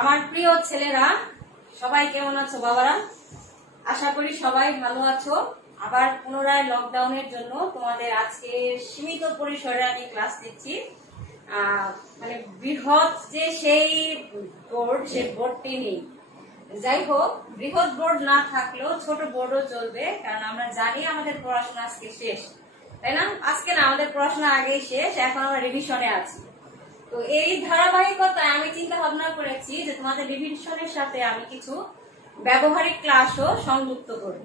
আমার প্রিয় ছেলেরা সবাই কেমন আছো বাবারা? আশা করি সবাই ভালো আছো। আবার পুনরায় লকডাউনের জন্য তোমাদের আজকে সীমিত পরিসরে আমি ক্লাস দিচ্ছি। মানে বৃহৎ যে সেই বোর্ড, সেই বোর্ডটি নেই। যাই হোক, বৃহৎ বোর্ড না থাকলেও ছোট বোর্ডও চলবে, কারণ আমরা জানি আমাদের পড়াশোনা আজকে শেষ, তাই না? আজকে না, আমাদের পড়াশোনা আগেই শেষ, এখন আমরা রিভিশনে আছি। তো এই ধারাবাহিকতায় আমি চিন্তা ভাবনা করেছি যে তোমাদের রিভিশনের সাথে আমি কিছু ব্যবহারিক ক্লাসও সংযুক্ত করব।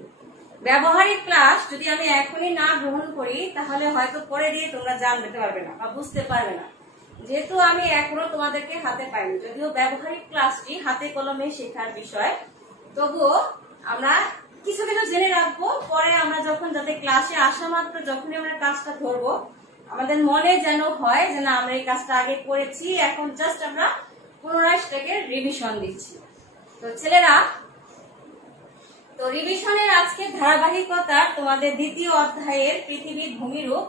ব্যবহারিক ক্লাস যদি আমি এখনই না গ্রহণ করি তাহলে হয়তো পরে দিয়ে তোমরা জানতে পারবে না বা বুঝতে পারবে না, যেহেতু আমি এখনো তোমাদেরকে হাতে পাইনি। যদিও ব্যবহারিক ক্লাসটি হাতে কলমে শেখার বিষয়, তবুও আমরা কিছু কিছু জেনে রাখবো। পরে আমরা যখন যাতে ক্লাসে আসা মাত্র যখনই আমরা কাজটা ধরবো, আমাদের মনে যেন হয় যে না, আমরা এই কাজটা আগে করেছি, এখন জাস্ট আমরা পুনরায় সেটাকে রিভিশন দিচ্ছি। তো ছেলেরা, তো রিভিশনের আজকে ধারাবাহিকতার তোমাদের দ্বিতীয় অধ্যায়ের পৃথিবীর ভূমিরূপ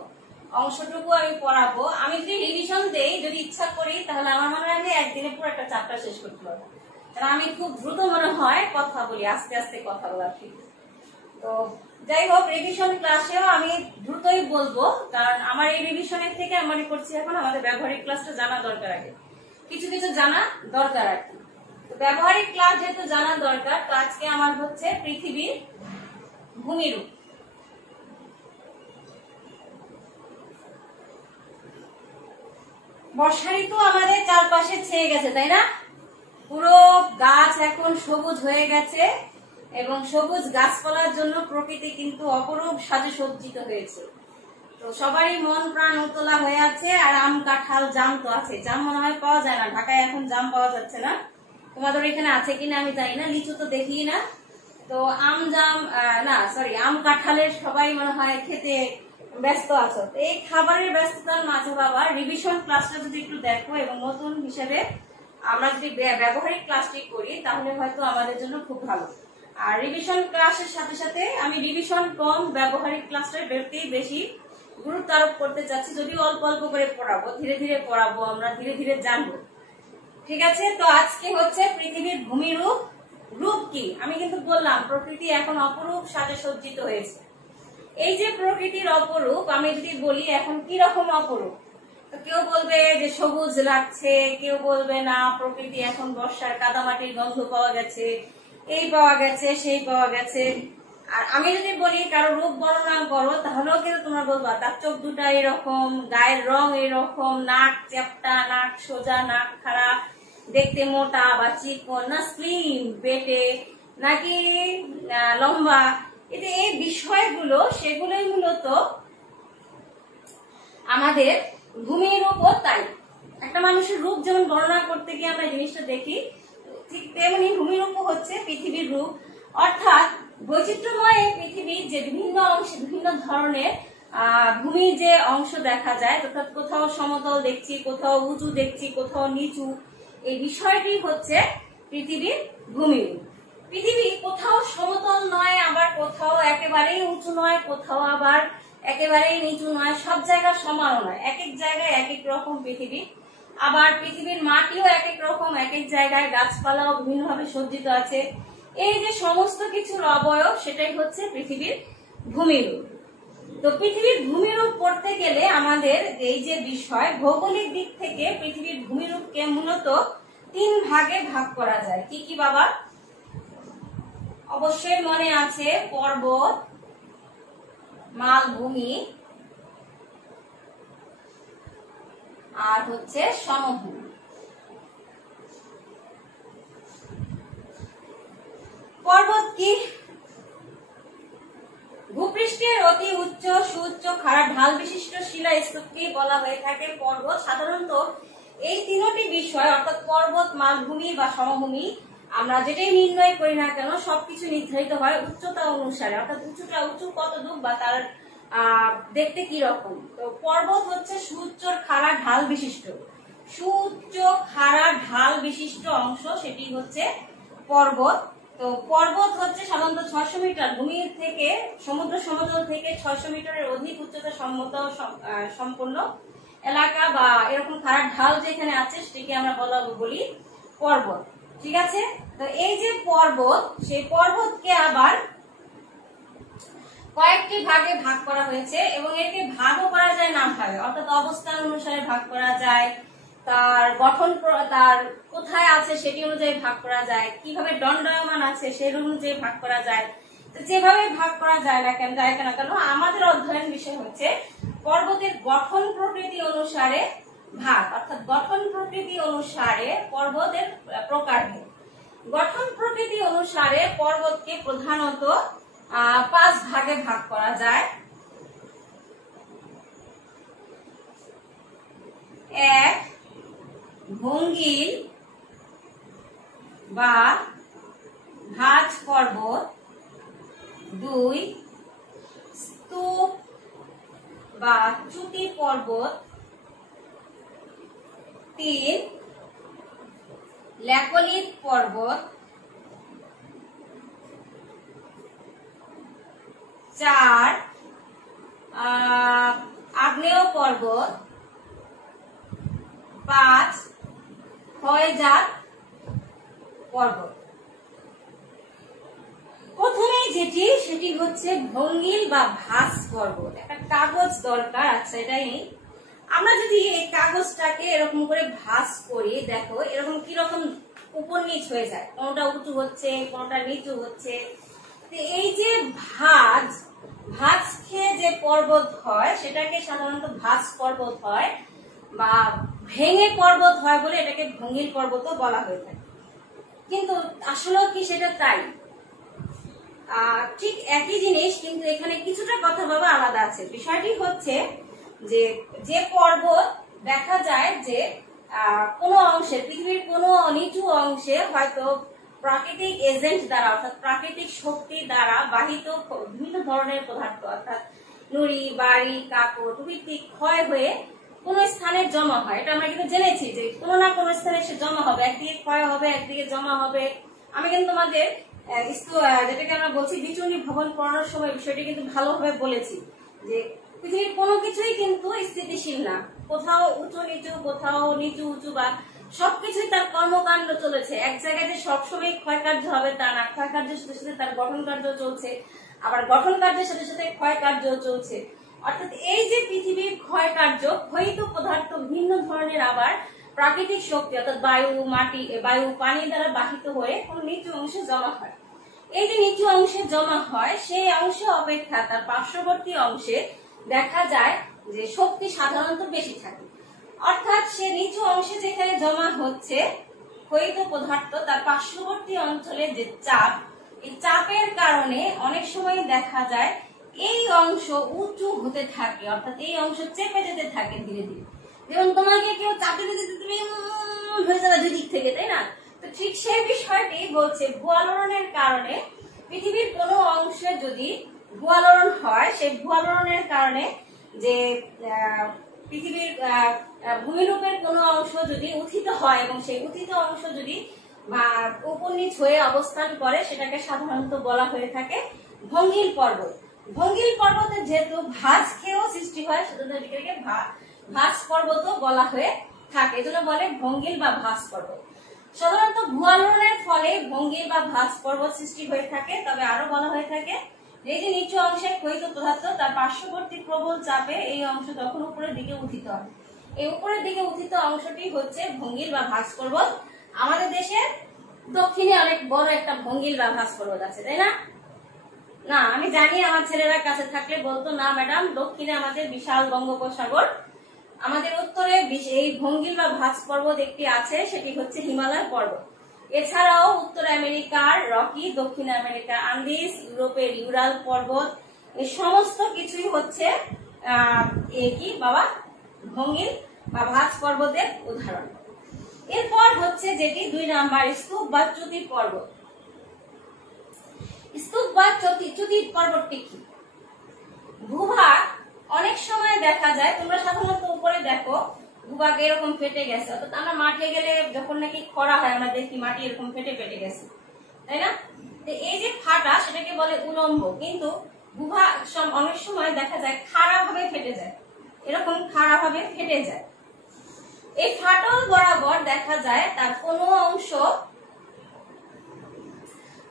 অংশটুকু আমি পড়াবো। আমি যদি রিভিশন দেই, যদি ইচ্ছা করি, তাহলে আমার মনে হয় যে একদিনে পুরো একটা চ্যাপ্টার শেষ করতে পারবো। কারণ আমি খুব দ্রুত মনে হয় কথা বলি, আস্তে আস্তে কথা বলা ঠিক। তো যাই হোক, রিভিশন ক্লাসেও আমি দ্রুতই বলবো, কারণ আমার এই রিভিশনের থেকে আমি মনে করছি এখন আমাদের ব্যবহারিক ক্লাসটা জানা দরকার, আগে কিছু কিছু জানা দরকার আর কি। তো ব্যবহারিক ক্লাস যেহেতু জানা দরকার, তো আজকে আমার হচ্ছে পৃথিবীর ভূমিরূপ। বর্ষা ঋতু আমাদের চারপাশে ছেয়ে গেছে, তাই না? পুরো গাছ এখন সবুজ হয়ে গেছে এবং সবুজ গাছপালার জন্য প্রকৃতি কিন্তু অপরূপ সাজে সজ্জিত হয়েছে। তো সবারই মন প্রাণ উতলা হয়ে আছে। আর আম, কাঁঠাল, জাম তো আছে। জাম মনে হয় পাওয়া যায় না, ঢাকায় এখন জাম পাওয়া যাচ্ছে না। তোমাদের এখানে আছে কিনা আমি জানি না, লিচু তো দেখি না। তো আম, জাম না সরি আম, কাঁঠালের সবাই মনে হয় খেতে ব্যস্ত আছো। এই খাবারের ব্যস্ততার মাঝে বাবা রিভিশন ক্লাসটা যদি একটু দেখো এবং নতুন হিসেবে আমরা যদি ব্যবহারিক ক্লাসটি করি, তাহলে হয়তো আমাদের জন্য খুব ভালো। আর রিভিশন ক্লাসের সাথে সাথে আমি রিভিশন কম, ব্যবহারিক ক্লাসটার বেশি গুরুত্ব আরোপ করতে চাচ্ছি। যদিও অল্প অল্প করে পড়াবো, ধীরে ধীরে পড়াবো, আমরা ধীরে ধীরে জানবো, ঠিক আছে? তো আজকে হচ্ছে পৃথিবীর ভূমিরূপ। রূপ কি? আমি কিন্তু বললাম প্রকৃতি এখন অপরূপ সাজে সজ্জিত হয়েছে। এই যে প্রকৃতির অপরূপ, আমি যদি বলি এখন কি রকম অপরূপ, তো কেউ বলবে যে সবুজ লাগছে, কেউ বলবে না প্রকৃতি এখন বর্ষার কাদামাটির গন্ধ পাওয়া গেছে, এই পাওয়া গেছে, সেই পাওয়া গেছে। আর আমি যদি বলি কারো রূপ বর্ণনা করো, তাহলেও কিন্তু তোমরা বলবা তার চোখ দুটা এরকম, গায়ের রং এরকম, নাক চ্যাপ্টা, নাক সোজা, নাক খাড়া, দেখতে মোটা বা চিকন, না স্লিম পেটে, নাকি লম্বা। এতে এই বিষয়গুলো সেগুলোই মূলত আমাদের ভূমির উপর। তাই একটা মানুষের রূপ যেমন বর্ণনা করতে গিয়ে আমরা জিনিসটা দেখি, ঠিক তেমনি ভূমির উপর হচ্ছে পৃথিবীর রূপ। অর্থাৎ বৈচিত্র্যময় এই পৃথিবীর যে বিভিন্ন অংশে বিভিন্ন ধরনের ভূমির যে অংশ দেখা যায়, অর্থাৎ কোথাও সমতল দেখছি, কোথাও উঁচু দেখছি, কোথাও নিচু, এই বিষয়টি হচ্ছে পৃথিবীর ভূমিরূপ। পৃথিবী কোথাও সমতল নয়, আবার কোথাও একেবারেই উঁচু নয়, কোথাও আবার একেবারেই নিচু নয়, সব জায়গায় সমান নয়, এক এক জায়গায় এক এক রকম পৃথিবী। আবার পৃথিবীর মাটিও এক এক রকম, এক এক জায়গায় গাছপালাও বিভিন্নভাবে সজ্জিত আছে। এই যে সমস্ত কিছুর অবয়ব, সেটাই হচ্ছে পৃথিবীর ভূমিরূপ। তো পৃথিবীর ভূমিরূপ পড়তে গেলে আমাদের এই যে বিষয়, ভৌগোলিক দিক থেকে পৃথিবীর ভূমিরূপকে মূলত 3 ভাগে ভাগ করা যায়। কি কি বাবা? অবশ্যই মনে আছে, পর্বত, মালভূমি আর হচ্ছে সমভূমি। পর্বত কি? ভূপৃষ্ঠের অতি উচ্চ, সুউচ্চ, খাড়া ঢাল বিশিষ্ট শিলা স্তূপকে বলা হয়ে থাকে পর্বত। সাধারণত এই 3টি বিষয় অর্থাৎ পর্বত, মালভূমি বা সমভূমি, আমরা যেটাই নির্ণয় করি না কেন সবকিছু নির্ধারিত হয় উচ্চতা অনুসারে, অর্থাৎ উঁচুটা উঁচু কত দূর বা তার দেখতে কি রকম। তো পর্বত হচ্ছে সুউচ্চ খাড়া ঢাল বিশিষ্ট, সুউচ্চ খাড়া ঢাল বিশিষ্ট অংশ, সেটি হচ্ছে পর্বত। তো পর্বত হচ্ছে সাধারণত 600 মিটার ভূমি থেকে, সমুদ্র সমতল থেকে 600 মিটারের অধিক উচ্চতা সম্পন্ন এলাকা বা এরকম খাড়া ঢাল যেখানে আছে সেটিকে আমরা বলি পর্বত। ঠিক আছে। তো এই যে পর্বত, সেই পর্বতকে আবার কয়েকটি ভাগে ভাগ করা হয়েছে এবং একে ভাগও করা যায় নামভাবে, অর্থাৎ অবস্থান অনুসারে ভাগ করা যায়, তার গঠন, তার কোথায় আছে সেটি অনুযায়ী ভাগ করা যায়, কিভাবে দণ্ডায়মান আছে সেই অনুযায়ী ভাগ করা যায়। তো যেভাবে ভাগ করা যায় না কেন আমাদের অধ্যয়ন বিষয় হচ্ছে পর্বতের গঠন প্রকৃতি অনুসারে ভাগ, অর্থাৎ গঠন প্রকৃতি অনুসারে পর্বতের প্রকারভেদ। গঠন প্রকৃতি অনুসারে পর্বতকে প্রধানত 5 ভাগে ভাগ করা যায়। 1 ভঙ্গিল বা ভাঁজ পর্বত, 2 স্তূপ বা চ্যুতি পর্বত, 3 ল্যাকলিত পর্বত, 4 আগ্নেয় পর্বত, 5 ক্ষয়জাত পর্বত। প্রথমে সেটি হচ্ছে ভঙ্গিল বা ভাঁজ পর্বত। একটা কাগজ দরকার, আচ্ছা এটাই আমরা যদি এই কাগজটাকে এরকম করে ভাঁজ করি, দেখো এরকম কিরকম উপর নিচ হয়ে যায়, কোনটা উঁচু হচ্ছে কোনটা নিচু হচ্ছে। এই যে ভাঁজ খেয়ে যে পর্বত হয় সেটাকে সাধারণত ভাঁজ পর্বত হয় বা ভেঙে পর্বত হয় বলে এটাকে ভঙ্গিল পর্বত বলা হয়ে থাকে। কিন্তু আসলে কি সেটা তাই? ঠিক একই জিনিস, কিন্তু এখানে কিছুটা কথা বাবা আলাদা আছে। বিষয়টি হচ্ছে যে পর্বত দেখা যায় যে কোনো অংশে, পৃথিবীর কোনো নিচু অংশে হয়তো প্রাকৃতিক এজেন্ট দ্বারা, অর্থাৎ প্রাকৃতিক শক্তি দ্বারা বাহিত বিভিন্ন ধরনের পদার্থ, অর্থাৎ নুড়ি, বাড়ি, কাপড় প্রভৃতি ক্ষয় হয়ে কোন স্থানে জমা হয়। এটা আমরা কিন্তু জেনেছি যে কোনো না কোনো স্থানে সে জমা হবে, একদিকে ক্ষয় হবে একদিকে জমা হবে। আমি কিন্তু তোমাদের যেটাকে আমরা বলছি বিচূর্ণী ভবন পড়ানোর সময় বিষয়টি কিন্তু ভালোভাবে বলেছি যে পৃথিবীর কোনো কিছুই কিন্তু স্থিতিশীল না, কোথাও উঁচু নিচু, কোথাও নিচু উঁচু, বা সবকিছুই তার কর্মকাণ্ড চলেছে। এক জায়গায় যে সবসময় ক্ষয় কার্য হবে তা না, ক্ষয় কার্যের সাথে সাথে তার গঠন কার্য চলছে, আবার গঠন কার্যের সাথে সাথে ক্ষয় কার্য চলছে। অর্থাৎ এই যে পৃথিবীর ক্ষয় কার্য, ক্ষয়িত পদার্থ ভিন্ন ধরনের আবার প্রাকৃতিক শক্তি, অর্থাৎ বায়ু পানি দ্বারা বাহিত হয়ে কোন নিচু অংশে জমা হয়। এই যে নিচু অংশে জমা হয় সেই অংশ অপেক্ষা তার পার্শ্ববর্তী অংশে দেখা যায় যে শক্তি সাধারণত বেশি থাকে। অর্থাৎ সে নিচু অংশে যেখানে জমা হচ্ছে ক্ষয়িত পদার্থ, তার পার্শ্ববর্তী অঞ্চলে যে চাপ, এই চাপের কারণে অনেক সময় দেখা যায় এই অংশ উঁচু হতে থাকে, অর্থাৎ এই অংশ চেপে যেতে থাকে ধীরে ধীরে। যেমন তোমাকে কেউ চাপে দিতে তুমি হয়ে যাবে দুই দিক থেকে, তাই না? তো ঠিক সেই বিষয়টি বলছে ভূয়ালোড়নের কারণে পৃথিবীর কোনো অংশে যদি ভূয়ালোড়ন হয়, সেই ভূয়ালোড়নের কারণে যে পৃথিবীর ভূমিরূপের কোনো অংশ যদি উত্থিত হয় এবং সেই উত্থিত অংশ যদি উপর নিচ হয়ে অবস্থান করে, সেটাকে সাধারণত বলা হয়ে থাকে ভঙ্গিল পর্বত। ভঙ্গিল পর্বতের যেহেতু ভাঁজ খেয়েও সৃষ্টি হয়, সেজন্য এটাকে ভাঁজ পর্বত বলা হয়ে থাকে, এজন্য বলে ভঙ্গিল বা ভাঁজ পর্বত। সাধারণত ভূয়ালোড়নের ফলে ভঙ্গিল বা ভাঁজ পর্বত সৃষ্টি হয়ে থাকে। তবে আরো বলা হয়ে থাকে এই যে নিচু অংশে ক্ষয়িত পদার্থ, তার পার্শ্ববর্তী প্রবল চাপে এই অংশ তখন উপরের দিকে উত্থিত হয়। এই উপরের দিকে উত্থিত অংশটি হচ্ছে ভঙ্গিল বা ভাঁজ পর্বত। আমাদের দেশের দক্ষিণে অনেক বড় একটা ভঙ্গিল বা ভাঁজ পর্বত আছে, তাই না? না, আমি জানি আমার ছেলেরা কাছে থাকলে বলতো না ম্যাডাম, দক্ষিণে আমাদের বিশাল বঙ্গোপসাগর, আমাদের উত্তরে এই ভঙ্গিল বা ভাঁজ পর্বত একটি আছে, সেটি হচ্ছে হিমালয় পর্বত। এছাড়াও উত্তর আমেরিকার রকি, দক্ষিণ আমেরিকার আন্দিজ, ইউরোপের ইউরাল পর্বত, এই সমস্ত কিছুই হচ্ছে কি বাবা ভঙ্গিল বা ভাঁজ পর্বতের উদাহরণ। এরপর হচ্ছে যেটি 2 নাম্বার, স্তূপ বা চ্যুতি পর্বত। স্তূপ বা চ্যুতি পর্বতটি কি? ভূভাগ অনেক সময় দেখা যায়, তোমরা সাধারণত উপরে দেখো ভূভাগ এরকম ফেটে গেছে, অর্থাৎ আমরা মাঠে গেলে যখন নাকি খরা হয় আমরা দেখি মাটি এরকম ফেটে গেছে, তাই না? এই যে ফাটা সেটাকে বলে উলম্ব, কিন্তু ভূভাগ অনেক সময় দেখা যায় খাড়া ভাবে ফেটে যায়, এরকম খাড়া ভাবে ফেটে যায়। এই ফাটল বরাবর দেখা যায় তার কোনো অংশ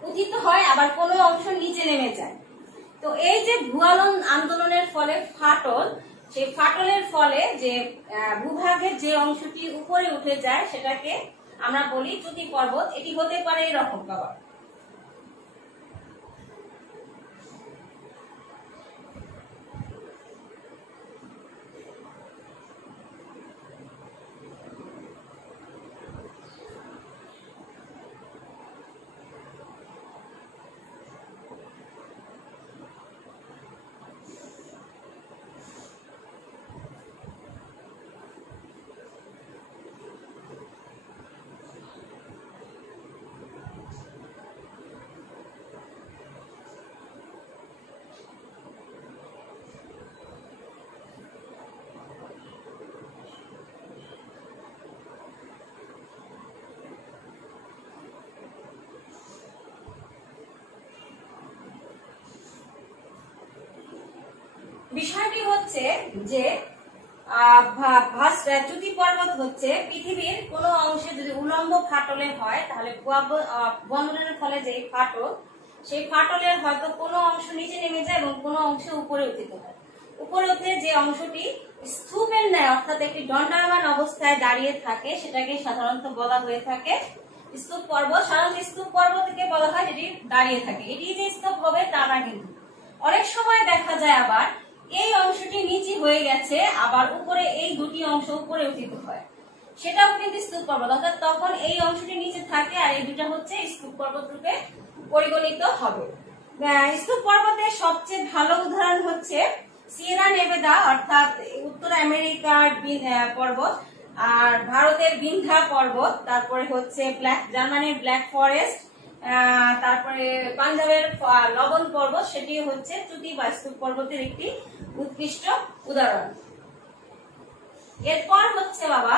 উত্থিত হয়, আবার কোনো অংশ নিচে নেমে যায়। তো এই যে ভূয়ালন আন্দোলনের ফলে ফাটল, সেই ফাটলের ফলে যে ভূভাগের যে অংশটি উপরে উঠে যায় সেটাকে আমরা বলি চ্যুতি পর্বত। এটি হতে পারে এরকম বাবা। বিষয়টি হচ্ছে যে চ্যুতি পর্বত হচ্ছে পৃথিবীর কোন অংশে যদি উলম্ব ফাটলে হয় তাহলে ভূয়াবনের ফলে যে ফাটল, সেই ফাটলের হয়তো কোনো অংশ নিচে নেমে যায় এবং কোনো অংশ উপরে উত্থিত হয়। উপরে উঠে যে অংশটি স্তূপের ন্যায় অর্থাৎ একটি দণ্ডায়মান অবস্থায় দাঁড়িয়ে থাকে সেটাকে সাধারণত বলা হয়ে থাকে স্তূপ পর্বত। সাধারণত স্তূপ পর্বতকে বলা হয় যেটি দাঁড়িয়ে থাকে। এটি যে স্তূপ হবে তা না, কিন্তু অনেক সময় দেখা যায় আবার এই অংশটি নিচে হয়ে গেছে, আবার উপরে এই দুটি অংশ উপরে উত্থিত হয়, সেটাও কিন্তু স্তূপ পর্বত। অর্থাৎ তখন এই অংশটি নিচে থাকে আর এই দুটা হচ্ছে স্তূপ পর্বত রূপে পরিগণিত হবে। স্তূপ পর্বতের সবচেয়ে ভালো উদাহরণ হচ্ছে সিয়েরা নেভেদা অর্থাৎ উত্তর আমেরিকার পর্বত, আর ভারতের বিন্ধ্যা পর্বত, তারপরে হচ্ছে জার্মানির ব্ল্যাক ফরেস্ট, তারপরে পাঞ্জাবের লবণ পর্বত, সেটি হচ্ছে চ্যুতি বা স্তূপ পর্বতের একটি উৎকৃষ্ট উদাহরণ। এরপর হচ্ছে বাবা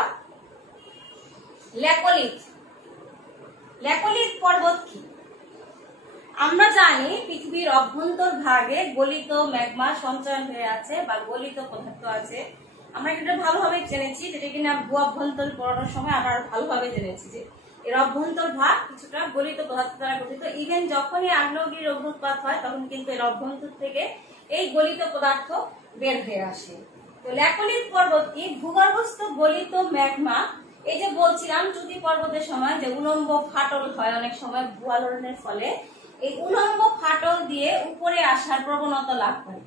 ল্যাকোলিথ। ল্যাকোলিথ পর্বত কি? আমরা জানি পৃথিবীর অভ্যন্তর ভাগে গলিত ম্যাগমা সঞ্চয়ন হয়ে আছে বা গলিত পদার্থ আছে। আমরা এটা ভালোভাবে জেনেছি, যেটা কিনা ভূ অভ্যন্তর পড়ানোর সময় আমরা ভালোভাবে জেনেছি যে এর অভ্যন্তর ভাগ কিছুটা গলিত পদার্থ দ্বারা গঠিত। ইভেন যখনই আগ্নেয়গিরির অগ্নুৎপাত হয় তখন কিন্তু এর অভ্যন্তর থেকে এই গলিত পদার্থ বের হয়ে আসে। তো ল্যাকোলিথ পর্বত কি? ভূগর্ভস্থ গলিত ম্যাগমা। এই যে বলছিলাম চ্যুতি পর্বতের সময় যে উলম্ব ফাটল হয় অনেক সময় ভূয়ালোড়নের ফলে, এই উলম্ব ফাটল দিয়ে উপরে আসার প্রবণতা লাভ করে।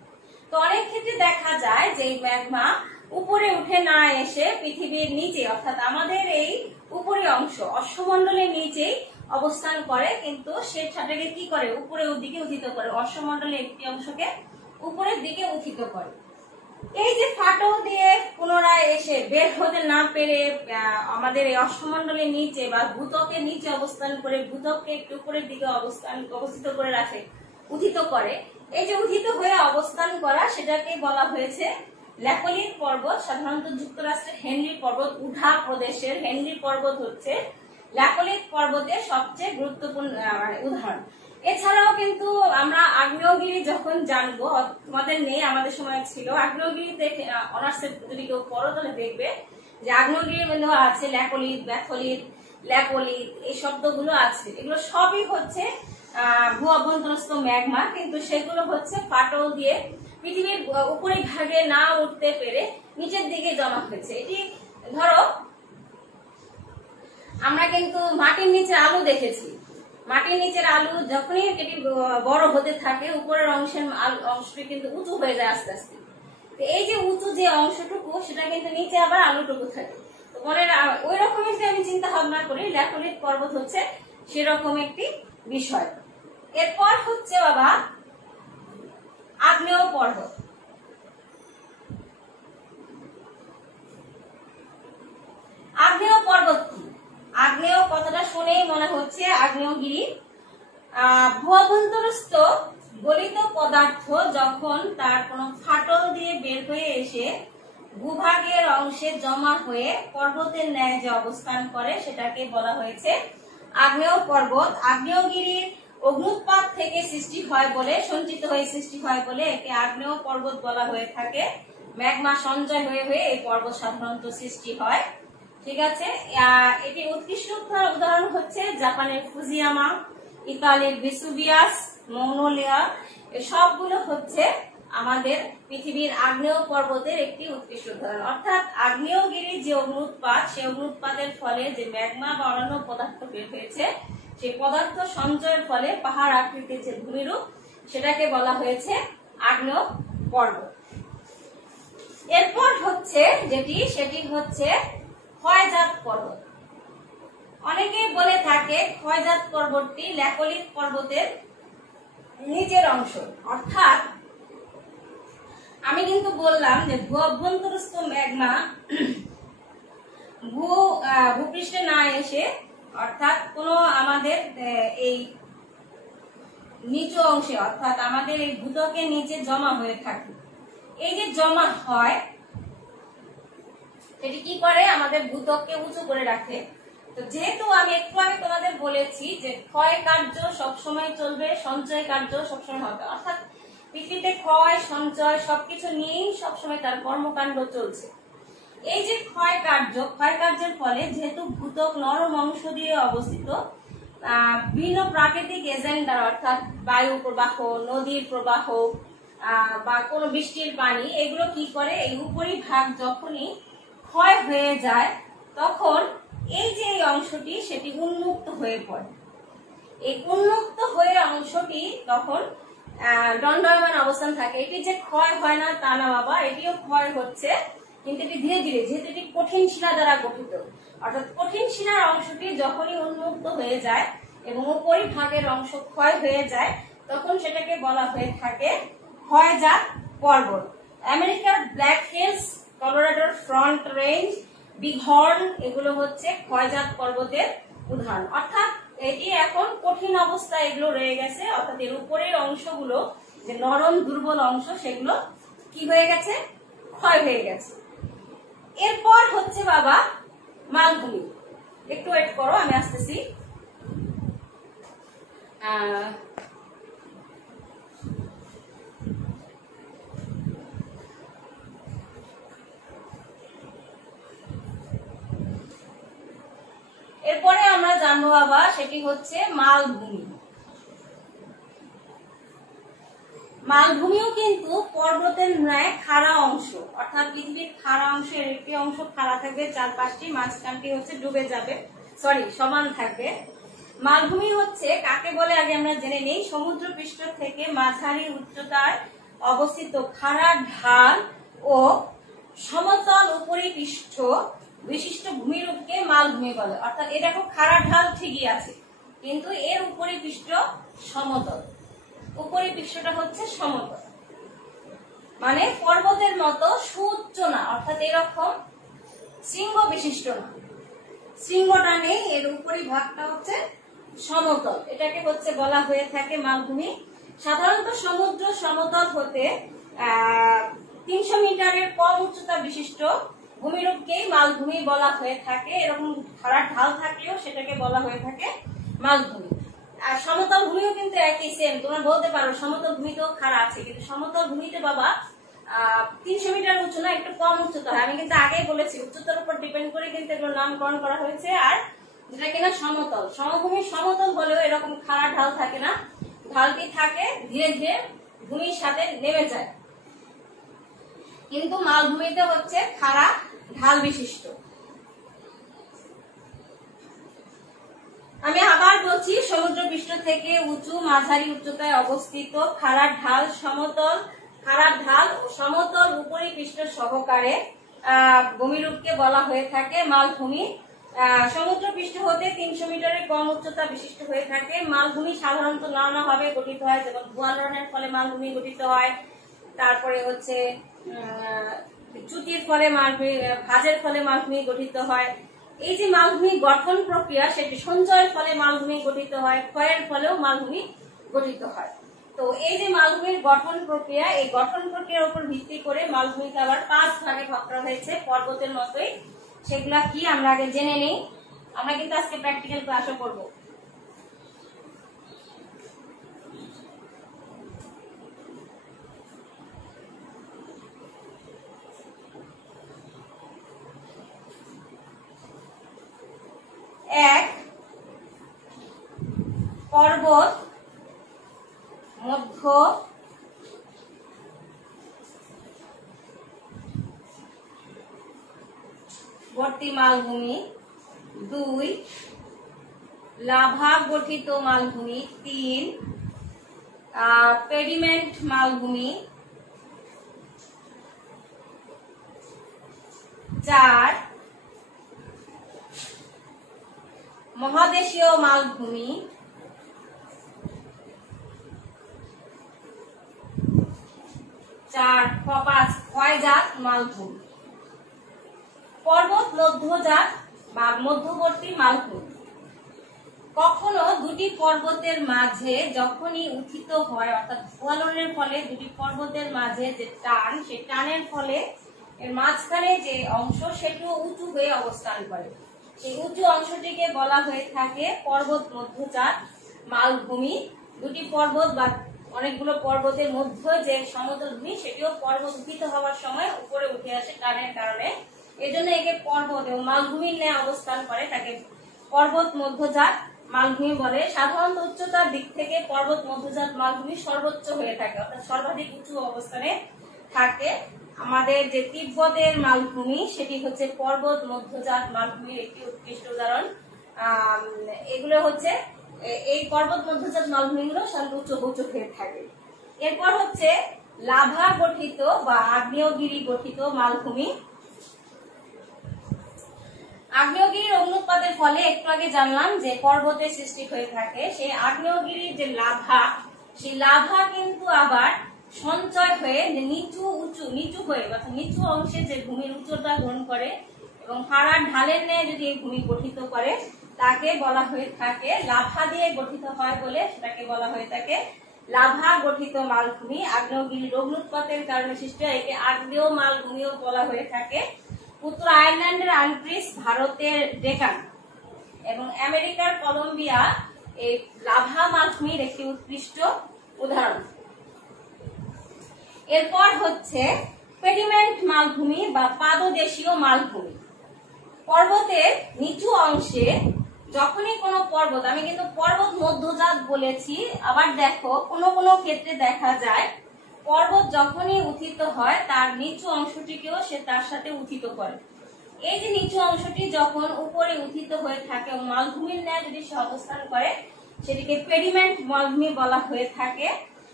তো অনেক ক্ষেত্রে দেখা যায় যে এই ম্যাগমা উপরে উঠে না এসে পৃথিবীর নিচে অর্থাৎ আমাদের এই উপরের অংশ অশ্বমণ্ডলের নিচেই অবস্থান করে, কিন্তু সেটাকে কি করে উপরের দিকে উত্থিত করে, অশ্বমণ্ডলের একটি অংশকে উপরের দিকে উত্থিত করে। এই যে ফাটল দিয়ে পুনরায় এসে বের হতে না পেরে আমাদের এই অশ্বমণ্ডলের নিচে বা ভূত্বকের নিচে অবস্থান করে ভূত্বককে একটু উপরের দিকে অবস্থিত করে রাখে, উত্থিত করে। এই যে উত্থিত হয়ে অবস্থান করা সেটাকে বলা হয়েছে ল্যাকোলিথ পর্বত। সাধারণত যুক্তরাষ্ট্রের হেনরি পর্বত, উঢা প্রদেশের হেনরি পর্বত হচ্ছে ল্যাকোলিথ পর্বতের সবচেয়ে গুরুত্বপূর্ণ উদাহরণ। এছাড়াও কিন্তু আমরা আগ্নেয়গিরি যখন জানবো, তোমাদের নেই আমাদের সময় ছিল, আগ্নেয়গিরিতে অনার্সের যদি কেউ পড়ো তাহলে দেখবে যে আগ্নেয়গিরির মধ্যে আছে ল্যাকোলিথ, ব্যাথোলিথ, ল্যাকোলিথ, এই শব্দগুলো আছে। এগুলো সবই হচ্ছে ভূ অভ্যন্তরস্থ ম্যাগমা, কিন্তু সেগুলো হচ্ছে ফাটল দিয়ে পৃথিবীর উপরের ভাগে না উঠতে পেরে নিচের দিকে জমা হয়েছে। এটি ধরো আমরা কিন্তু মাটির নিচে আলু দেখেছি, মাটির নিচের আলু যখনই এটি বড় হতে থাকে উপরের অংশটি কিন্তু উঁচু হয়ে যায় আস্তে আস্তে। এই যে উঁচু যে অংশটুকু সেটা কিন্তু নিচে আবার আলুটুকু থাকে। তো মনে ওই রকমের যদি আমি চিন্তা ভাবনা করি ল্যাকোলিথ পর্বত হচ্ছে সেরকম একটি বিষয়। এরপর হচ্ছে বাবা আগ্নেয় পর্বত। আগ্নেয় পর্বত কি? আগ্নেয় কথাটা শুনেই মনে হচ্ছে আগ্নেয়গিরি। ভূঅভ্যন্তরস্থ গলিত পদার্থ যখন তার কোন ফাটল দিয়ে বের হয়ে এসে ভূভাগের অংশে জমা হয়ে পর্বতের ন্যায় যে অবস্থান করে সেটাকে বলা হয়েছে আগ্নেয় পর্বত। আগ্নেয়গিরির অগ্নুৎপাত থেকে সৃষ্টি হয় বলে, সঞ্চিত হয়ে সৃষ্টি হয় বলে একে আগ্নেয় পর্বত বলা হয়ে থাকে। ম্যাগমা সঞ্চয় হয়ে হয়ে এই পর্বত সাধারণত সৃষ্টি হয়। ঠিক আছে, এটি উৎকৃষ্ট উদাহরণ হচ্ছে জাপানের ফুজিয়ামা, ইতালির ভেসুভিয়াস, মৌনলিয়া, সবগুলো হচ্ছে আমাদের পৃথিবীর আগ্নেয় পর্বতের একটি উৎকৃষ্ট উদাহরণ। অর্থাৎ আগ্নেয়গিরির যে অগ্নুৎপাত, সেই অগ্নুৎপাতের ফলে যে ম্যাগমা বা অন্যান্য পদার্থ বের হয়েছে, সেই পদার্থ সঞ্চয়ের ফলে পাহাড় আকৃতির যে ভূমিরূপ, সেটাকে বলা হয়েছে আগ্নেয় পর্বত। এরপর হচ্ছে সেটি হচ্ছে ক্ষয়জাত পর্বত। অনেকেই বলে থাকে ক্ষয়জাত পর্বতটি ল্যাকোলিথ পর্বতের নিচের অংশ। অর্থাৎ আমি কিন্তু বললাম যে ভূ অভ্যন্তরস্থ ম্যাগমা ভূপৃষ্ঠে না এসে, অর্থাৎ কোন আমাদের এই নিচু অংশে, অর্থাৎ আমাদের এই ভূত্বকের নিচে জমা হয়ে থাকে। এই যে জমা হয়, সেটি কি করে? আমাদের ভূত্বককে উঁচু করে রাখে। তো যেহেতু আমি একটু আগে তোমাদের বলেছি যে ক্ষয় কার্য সবসময় চলবে, সঞ্চয় কার্য সবসময় হবে। অর্থাৎ পৃথিবীতে ক্ষয় সঞ্চয় সবকিছু নিয়েই সবসময় তার কর্মকাণ্ড চলছে। এই যে ক্ষয় কার্যের ফলে যেহেতু ভূত্বক নরম অংশ দিয়ে অবস্থিত, বিভিন্ন প্রাকৃতিক এজেন্ট দ্বারা, অর্থাৎ বায়ু প্রবাহ, নদীর প্রবাহ বা কোনো বৃষ্টির পানি, এগুলো কি করে? এই উপরিভাগ যখনই ক্ষয় হয়ে যায়, তখন এই যে এই অংশটি সেটি উন্মুক্ত হয়ে পড়ে। এই উন্মুক্ত হয়ে অংশটি তখন দণ্ডায়মান অবস্থান থাকে। এটি যে ক্ষয় হয় না তা না বাবা, এটিও ক্ষয় হচ্ছে, কিন্তু এটি ধীরে ধীরে, যেহেতু এটি কঠিন শিলা দ্বারা গঠিত। অর্থাৎ কঠিন শিলার অংশটি যখনই উন্মুক্ত হয়ে যায় এবং উপরিভাগের অংশ ক্ষয় হয়ে যায়, তখন সেটাকে বলা হয়ে থাকে ক্ষয়জাত পর্বত। আমেরিকার ব্ল্যাক হিলস, কলোরাডোর ফ্রন্ট রেঞ্জ, বিগ হর্ন, এগুলো হচ্ছে ক্ষয়জাত পর্বতের উদাহরণ। অর্থাৎ এটি এখন কঠিন অবস্থায় এগুলো রয়ে গেছে। অর্থাৎ এর উপরের অংশগুলো, যে নরম দুর্বল অংশ, সেগুলো কি হয়ে গেছে? ক্ষয় হয়ে গেছে। এরপর হচ্ছে বাবা মালভূমি। একটু ওয়েট করো, আমি আসতেছি। এরপরে আমরা জানবো বাবা, সেটি হচ্ছে মালভূমি। মালভূমিও কিন্তু পর্বতের ন্যায় খাড়া অংশ। অর্থাৎ পৃথিবীর খাড়া অংশের একটি অংশ খাড়া থাকবে, 4-5টি, মাঝখানটি হচ্ছে ডুবে যাবে, সমান থাকবে। মালভূমি হচ্ছে কাকে বলে আগে আমরা জেনে নিই। সমুদ্র পৃষ্ঠ থেকে মাঝারি উচ্চতায় অবস্থিত খাড়া ঢাল ও সমতল উপরিপৃষ্ঠ বিশিষ্ট ভূমিরূপকে মালভূমি বলে। অর্থাৎ এটা খুব খাড়া ঢাল ঠিকই আছে, কিন্তু এর উপরিপৃষ্ঠ সমতল, উপরিপৃষ্ঠটা হচ্ছে সমতল, মানে পর্বতের মতো সুউচ্চ না। অর্থাৎ এরকম শৃঙ্গ বিশিষ্ট না, শৃঙ্গটা নেই, এর উপরিভাগটা হচ্ছে সমতল। এটাকে হচ্ছে বলা হয়ে থাকে মালভূমি। সাধারণত সমুদ্র সমতল হতে 300 মিটারের কম উচ্চতা বিশিষ্ট ভূমিরূপকেই মালভূমি বলা হয়ে থাকে। এরকম খাড়া ঢাল থাকলেও সেটাকে বলা হয়ে থাকে মালভূমি। আর সমতল ভূমিও কিন্তু একই সেম। তোমরা বলতে পারো সমতল ভূমিতেও খাড়া আছে, কিন্তু সমতল ভূমিতে বাবা 300 মিটার উঁচু না, একটু কম উচ্চতা হয়। আমি কিন্তু আগেই বলেছি উচ্চতার উপর ডিপেন্ড করে কিন্তু এগুলো নামকরণ করা হয়েছে। আর যেটা কিনা সমতল, সমভূমি সমতল হলেও এরকম খাড়া ঢাল থাকে না, ঢালটি থাকে ধীরে ধীরে ভূমির সাথে নেমে যায়। কিন্তু মালভূমিতে হচ্ছে খাড়া ঢাল বিশিষ্ট। আমি আবার বলছি, সমুদ্র পৃষ্ঠ থেকে উঁচু মাঝারি উচ্চতায় অবস্থিত খাড়া ঢাল, খাড়া ঢাল ও সমতল উপরিপৃষ্ঠ সহকারে ভূমিরূপকে বলা হয়ে থাকে মালভূমি। সমুদ্র পৃষ্ঠ হতে 300 মিটারের কম উচ্চতা বিশিষ্ট হয়ে থাকে। মালভূমি সাধারণত নানা ভাবে গঠিত হয়, যেমন ভূয়ালনের ফলে মালভূমি গঠিত হয়, তারপরে হচ্ছে চ্যুতির ফলে মালভূমি, ভাঁজের ফলে মালভূমি গঠিত হয়। এই যে মালভূমি গঠন প্রক্রিয়া, সেটি সঞ্চয়ের ফলে মালভূমি গঠিত হয়, ক্ষয়ের ফলেও মালভূমি গঠিত হয়। তো এই যে মালভূমির গঠন প্রক্রিয়া, এই গঠন প্রক্রিয়ার উপর ভিত্তি করে মালভূমিকে আবার 5 ভাগে ভাগ করা হয়েছে, পর্বতের মতোই। সেগুলা কি আমরা আগে জেনে নেই। আমরা কিন্তু আজকে প্র্যাকটিক্যাল ক্লাসও করব। পর্বত মধ্যবর্তী মালভূমি, 2 লাভা গঠিত মালভূমি, 3 পেডিমেন্ট মালভূমি, 4 মহাদেশীয় মালভূমি, 5 ক্ষয়জাত মালভূমি। পর্বত মধ্যজাত বা মধ্যবর্তী মালভূমি কখনো দুটি পর্বতের মাঝে যখনই উত্থিত হয়, অর্থাৎ ভূয়ালনের ফলে দুটি পর্বতের মাঝে যে টান, সেই টানের ফলে এর মাঝখানে যে অংশ সেটিও উঁচু হয়ে অবস্থান করে, সেই উঁচু অংশটিকে বলা হয়ে থাকে পর্বত মধ্যজাত মালভূমি। দুটি পর্বত বা অনেকগুলো পর্বতের মধ্যে যে সমতল ভূমি সেটিও পর্বত উত্থিত হওয়ার সময় উপরে উঠে আসে টানের কারণে, এজন্য একে পর্বত এবং মালভূমির ন্যায় অবস্থান করে, তাকে পর্বত মধ্যজাত মালভূমি বলে। সাধারণত উচ্চতার দিক থেকে পর্বত মধ্যজাত মালভূমি সর্বোচ্চ হয়ে থাকে, অর্থাৎ সর্বাধিক উঁচু অবস্থানে থাকে। আমাদের যে তিব্বতের মালভূমি সেটি হচ্ছে পর্বত মধ্যজাত মালভূমির একটি উৎকৃষ্ট উদাহরণ। এগুলো হচ্ছে এই পর্বত মধ্যজাত মালভূমিগুলো সর্বোচ্চ উঁচু হয়ে থাকে। এরপর হচ্ছে লাভা গঠিত বা আগ্নেয়গিরি গঠিত মালভূমি। আগ্নেয়গিরির অগ্নুৎপাতের ফলে একটু আগে জানলাম যে পর্বতের সৃষ্টি হয়ে থাকে, সেই আগ্নেয়গিরির যে লাভা, সেই লাভা কিন্তু আবার সঞ্চয় হয়ে নিচু হয়ে অর্থাৎ নিচু অংশে যে ভূমির উচ্চতা গ্রহণ করে এবং পাহাড় ঢালের ন্যায় যদি এই ভূমি গঠিত করে তাকে বলা হয়ে থাকে, লাভা দিয়ে গঠিত হয় বলে সেটাকে বলা হয়ে থাকে লাভা গঠিত মালভূমি। আগ্নেয়গিরির অগ্নুৎপাতের কারণে সৃষ্টি হয়, একে আগ্নেয় মালভূমিও বলা হয়ে থাকে। উত্তর আয়ারল্যান্ডের আন্ট্রিস, ভারতের ডেকান এবং আমেরিকার কলম্বিয়া এই লাভা মালভূমির একটি উৎকৃষ্ট উদাহরণ। এরপর হচ্ছে পেডিমেন্ট মালভূমি বা পাদদেশীয় মালভূমি। পর্বতের নিচু অংশে যখনই কোনো পর্বত, আমি কিন্তু পর্বত মধ্যজাত বলেছি, আবার দেখো কোনো কোনো ক্ষেত্রে দেখা যায় পর্বত যখনই উত্থিত হয় তার নিচু অংশটিকেও সে তার সাথে উত্থিত করে। এই যে নিচু অংশটি যখন উপরে উত্থিত হয়ে থাকে ও মালভূমির ন্যায় যদি সে অবস্থান করে সেটিকে পেডিমেন্ট মালভূমি বলা হয়ে থাকে।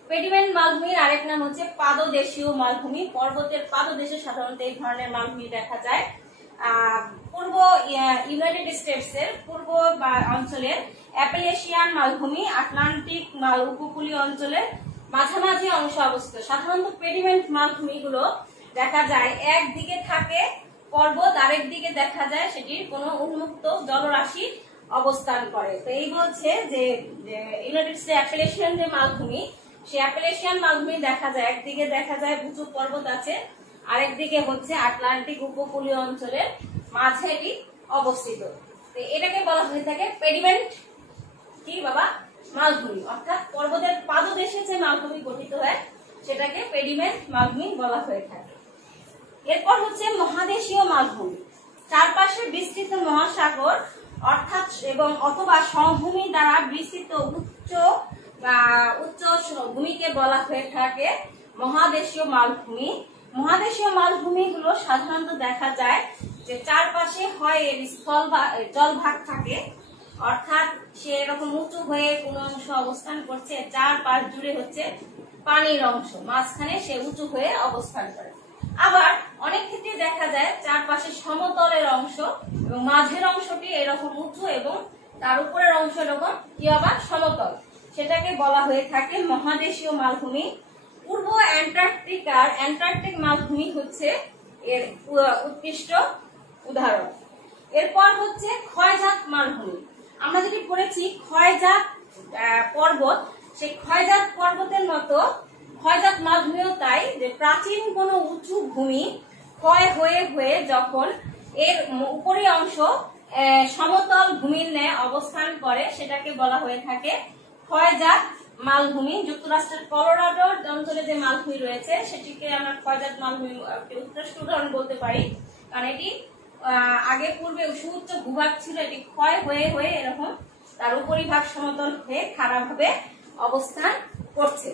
পেডিমেন্ট মালভূমির আরেক নাম হচ্ছে পাদদেশীয় মালভূমি। পর্বতের পাদদেশে সাধারণত এই ধরনের মালভূমি দেখা যায়। পূর্ব ইউনাইটেড স্টেটস এর পূর্ব অঞ্চলের অ্যাপালেশিয়ান মালভূমি আটলান্টিক উপকূলীয় অঞ্চলের মাঝামাঝি অংশ অবস্থিত। সাধারণত পেডিমেন্ট মালভূমি গুলো দেখা যায় একদিকে থাকে পর্বত, আরেক দিকে দেখা যায় সেটির কোনো উন্মুক্ত জলরাশি অবস্থান করে। তো এই বলছে যে ইউনাইটেড স্টেটস অ্যাপালেশিয়ান যে মালভূমি, সেই অ্যাপালেশিয়ান মালভূমি দেখা যায় একদিকে দেখা যায় উঁচু পর্বত আছে, আরেকদিকে হচ্ছে আটলান্টিক উপকূলীয় অঞ্চলের মাঝে এটি অবস্থিত। তো এটাকে বলা হয়ে থাকে পেডিমেন্ট কি বাবা মালভূমি, অর্থাৎ পর্বতের পাদদেশে যে মালভূমি গঠিত হয় সেটাকে পেডিমেন্ট মালভূমি বলা হয়ে থাকে। এরপর হচ্ছে মহাদেশীয় মালভূমি। চারপাশে বিস্তৃত মহাসাগর অর্থাৎ এবং অথবা সমভূমি দ্বারা বিস্তৃত উচ্চ ভূমিকে বলা হয়ে থাকে মহাদেশীয় মালভূমি। মহাদেশীয় মালভূমি গুলো সাধারণত দেখা যায় যে চারপাশে হয় এর স্থল বা জলভাগ থাকে, অর্থাৎ সে এরকম উঁচু হয়ে কোন অংশ অবস্থান করছে, চারপাশ জুড়ে হচ্ছে পানির অংশ, মাঝখানে সে উঁচু হয়ে অবস্থান করে। আবার অনেক ক্ষেত্রে দেখা যায় চারপাশে সমতলের অংশ এবং মাঝের অংশটি এরকম উঁচু এবং তার উপরের অংশ এরকম কি আবার সমতল, সেটাকে বলা হয়ে থাকে মহাদেশীয় মালভূমি। পূর্ব অ্যান্টার্কটিক মালভূমি হচ্ছে এর উৎকৃষ্ট উদাহরণ। এরপর হচ্ছে ক্ষয়জাত মালভূমি। আমরা যেটি পড়েছি ক্ষয়জাত পর্বত, সেই ক্ষয়জাত পর্বতের মতো ক্ষয়জাত মালভূমিও তাই, যে প্রাচীন কোনো উঁচু ভূমি ক্ষয় হয়ে হয়ে যখন এর উপরি অংশ সমতল ভূমির ন্যায় অবস্থান করে সেটাকে বলা হয়ে থাকে ক্ষয়জাত মালভূমি। যুক্তরাষ্ট্রের কলোরাডো অঞ্চলে যে মালভূমি রয়েছে সেটিকে আমরা ক্ষয়জাত মালভূমি উৎকৃষ্ট উদাহরণ বলতে পারি, কারণ এটি আগে পূর্বে সুউচ্চ ভূভাগ ছিল, এটি ক্ষয় হয়ে হয়ে এরকম তার উপরিভাগ সমতল হয়ে খাড়াভাবে অবস্থান করছে।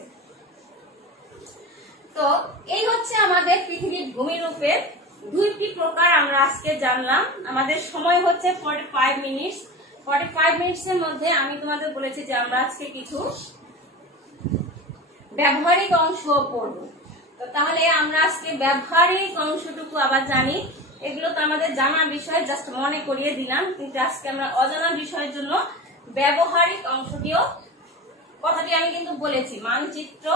তো এই হচ্ছে আমাদের পৃথিবীর ভূমিরূপের দুইটি প্রকার আমরা আজকে জানলাম। আমাদের সময় হচ্ছে 45 মিনিট। 45 মিনিটসের মধ্যে আমি তোমাদের বলেছি যে আমরা আজকে কিছু ব্যবহারিক অংশ পড়ব। তো তাহলে আমরা আজকে ব্যবহারিক অংশটুকু আবার জানি। এগুলো তো আমাদের জানা বিষয়, জাস্ট মনে করিয়ে দিলাম, কিন্তু আজকে আমরা অজানা বিষয়ের জন্য ব্যবহারিক অংশটিও কথাটি আমি কিন্তু বলেছি। মানচিত্র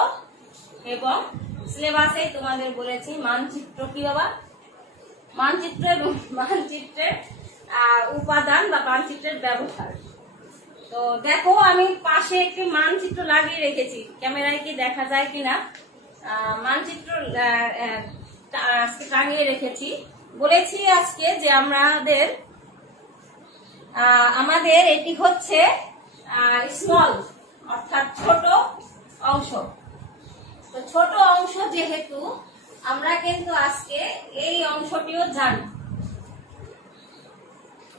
এবং সিলেবাসে তোমাদের বলেছি মানচিত্র কি বাবা, মানচিত্র এবং মানচিত্রের উপাদান বা মানচিত্রের ব্যবহার। তো দেখো আমি পাশে একটি মানচিত্র লাগিয়ে রেখেছি, ক্যামেরায় কি দেখা যায় কিনা। মানচিত্র আজকে টাঙিয়ে রেখেছি। বলেছি আজকে যে আমাদের এটি হচ্ছে স্মল অর্থাৎ ছোট অংশ। তো ছোট অংশ যেহেতু আমরা কিন্তু আজকে এই অংশটিও জানি।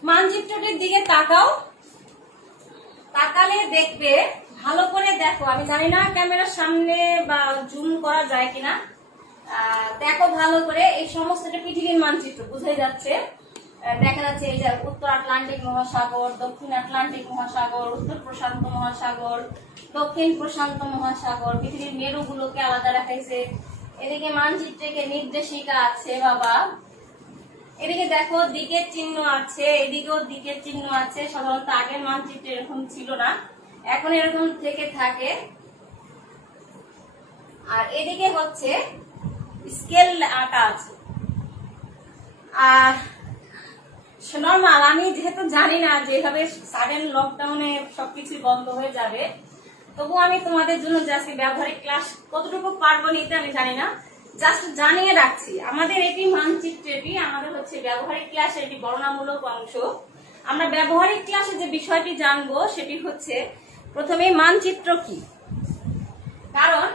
মানচিত্রটির দিকে তাকাও, তাকালে দেখবে, ভালো করে দেখো, আমি জানি না ক্যামেরার সামনে বা জুম করা যায় কিনা, দেখো ভালো করে। এই সমস্তটা পৃথিবীর মানচিত্র বোঝাই যাচ্ছে, দেখা যাচ্ছে এই যে উত্তর আটলান্টিক মহাসাগর, দক্ষিণ আটলান্টিক মহাসাগর, উত্তর প্রশান্ত মহাসাগর, দক্ষিণ প্রশান্ত মহাসাগর, পৃথিবীর মেরুগুলোকে আলাদা রাখাইছে। এদিকে মানচিত্রে নির্দেশিকা আছে বাবা, এদিকে দেখো দিকের চিহ্ন আছে, এদিকেও দিকের চিহ্ন আছে। সাধারণত আগের মানচিত্রে এরকম ছিল না, এখন এরকম থেকে থাকে। আর এদিকে হচ্ছে স্কেল আঁকা আছে। আর নরমাল, আমি যেহেতু জানি না যে এভাবে সাডেন লকডাউনে সবকিছু বন্ধ হয়ে যাবে, তবু আমি তোমাদের জন্য জাস্ট ব্যবহারিক ক্লাস কতটুকু পারবো নিতে আমি জানি না, জাস্ট জানিয়ে রাখছি। আমাদের এটি মানচিত্রটি আমাদের হচ্ছে ব্যবহারিক ক্লাসের এটি বর্ণনামূলক অংশ। আমরা ব্যবহারিক ক্লাসে যে বিষয়টি জানবো সেটি হচ্ছে প্রথমে মানচিত্র কি, কারণ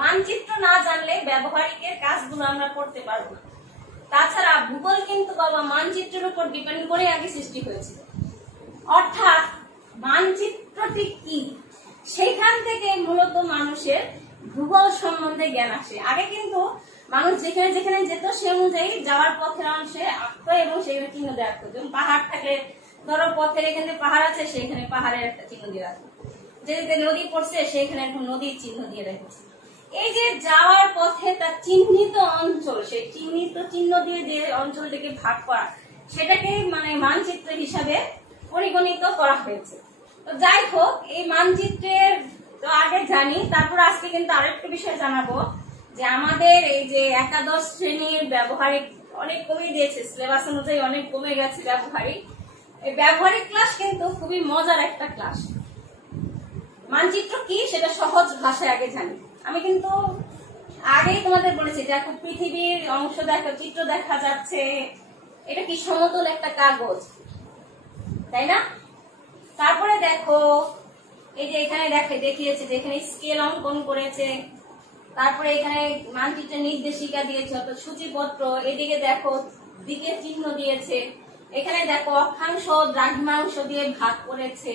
মানচিত্র না জানলে ব্যবহারিকের কাজগুলো আমরা করতে পারবো না। তাছাড়া ভূগোল কিন্তু বাবা মানচিত্রের উপর ডিপেন্ড করে আগে সৃষ্টি হয়েছিল, অর্থাৎ মানচিত্রটি কি সেখান থেকে মূলত মানুষের ভূগোল সম্বন্ধে জ্ঞান আসে। আগে কিন্তু মানুষ যেখানে যেখানে যেত সে অনুযায়ী যাওয়ার পথের অংশে আঁকতো এবং সেখানে চিহ্ন দিয়ে রাখতো। যেমন পাহাড় থাকে, ধরো পথের এখানে পাহাড় আছে, সেখানে পাহাড়ের একটা চিহ্ন দিয়ে রাখতো। যেদিকে নদী পড়ছে সেখানে একটা নদীর চিহ্ন দিয়ে রেখেছে। এই যে যাওয়ার পথে তার চিহ্নিত অঞ্চল, সেই চিহ্নিত চিহ্ন দিয়ে যে অঞ্চলটিকে ভাগ করা, সেটাকে মানে মানচিত্র হিসাবে পরিগণিত করা হয়েছে। তো যাই হোক, এই মানচিত্রের তো আগে জানি, তারপর আজকে কিন্তু আরেকটা বিষয় জানাবো যে আমাদের এই যে একাদশ শ্রেণীর ব্যবহারিক অনেক কমে দিয়েছে, সিলেবাস অনুযায়ী অনেক কমে গেছে ব্যবহারিক। এই ব্যবহারিক ক্লাস কিন্তু খুবই মজার একটা ক্লাস। মানচিত্র কি সেটা সহজ ভাষায় আগে জানি। আমি কিন্তু আগেই তোমাদের বলেছি, দেখো পৃথিবীর অংশ দেখো, চিত্র দেখা যাচ্ছে, এটা কি সমতল একটা কাগজ, তাই না? তারপরে দেখো এই যে এখানে দেখিয়েছে যে এখানে স্কেল অঙ্কন করেছে, তারপরে এখানে মানচিত্রের নির্দেশিকা দিয়েছে অর্থাৎ সূচিপত্র, এদিকে দেখো দিকের চিহ্ন দিয়েছে, এখানে দেখো অক্ষাংশ দ্রাঘিমাংশ দিয়ে ভাগ করেছে।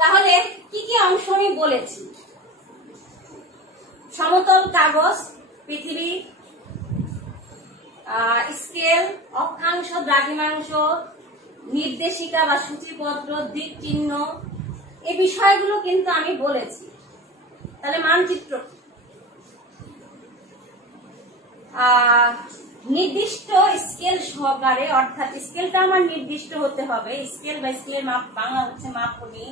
তাহলে কি কি অংশ আমি বলেছি? সমতল কাগজ, পৃথিবী, স্কেল, অক্ষাংশ দ্রাঘিমাংশ, নির্দেশিকা বা সূচিপত্র, দিক চিহ্ন, এই বিষয়গুলো কিন্তু আমি বলেছি। তাহলে মানচিত্র নির্দিষ্ট স্কেল সহকারে, অর্থাৎ স্কেলটা আমার নির্দিষ্ট হতে হবে। স্কেল বা স্কেলের মাপ বাংলা হচ্ছে মাপনি।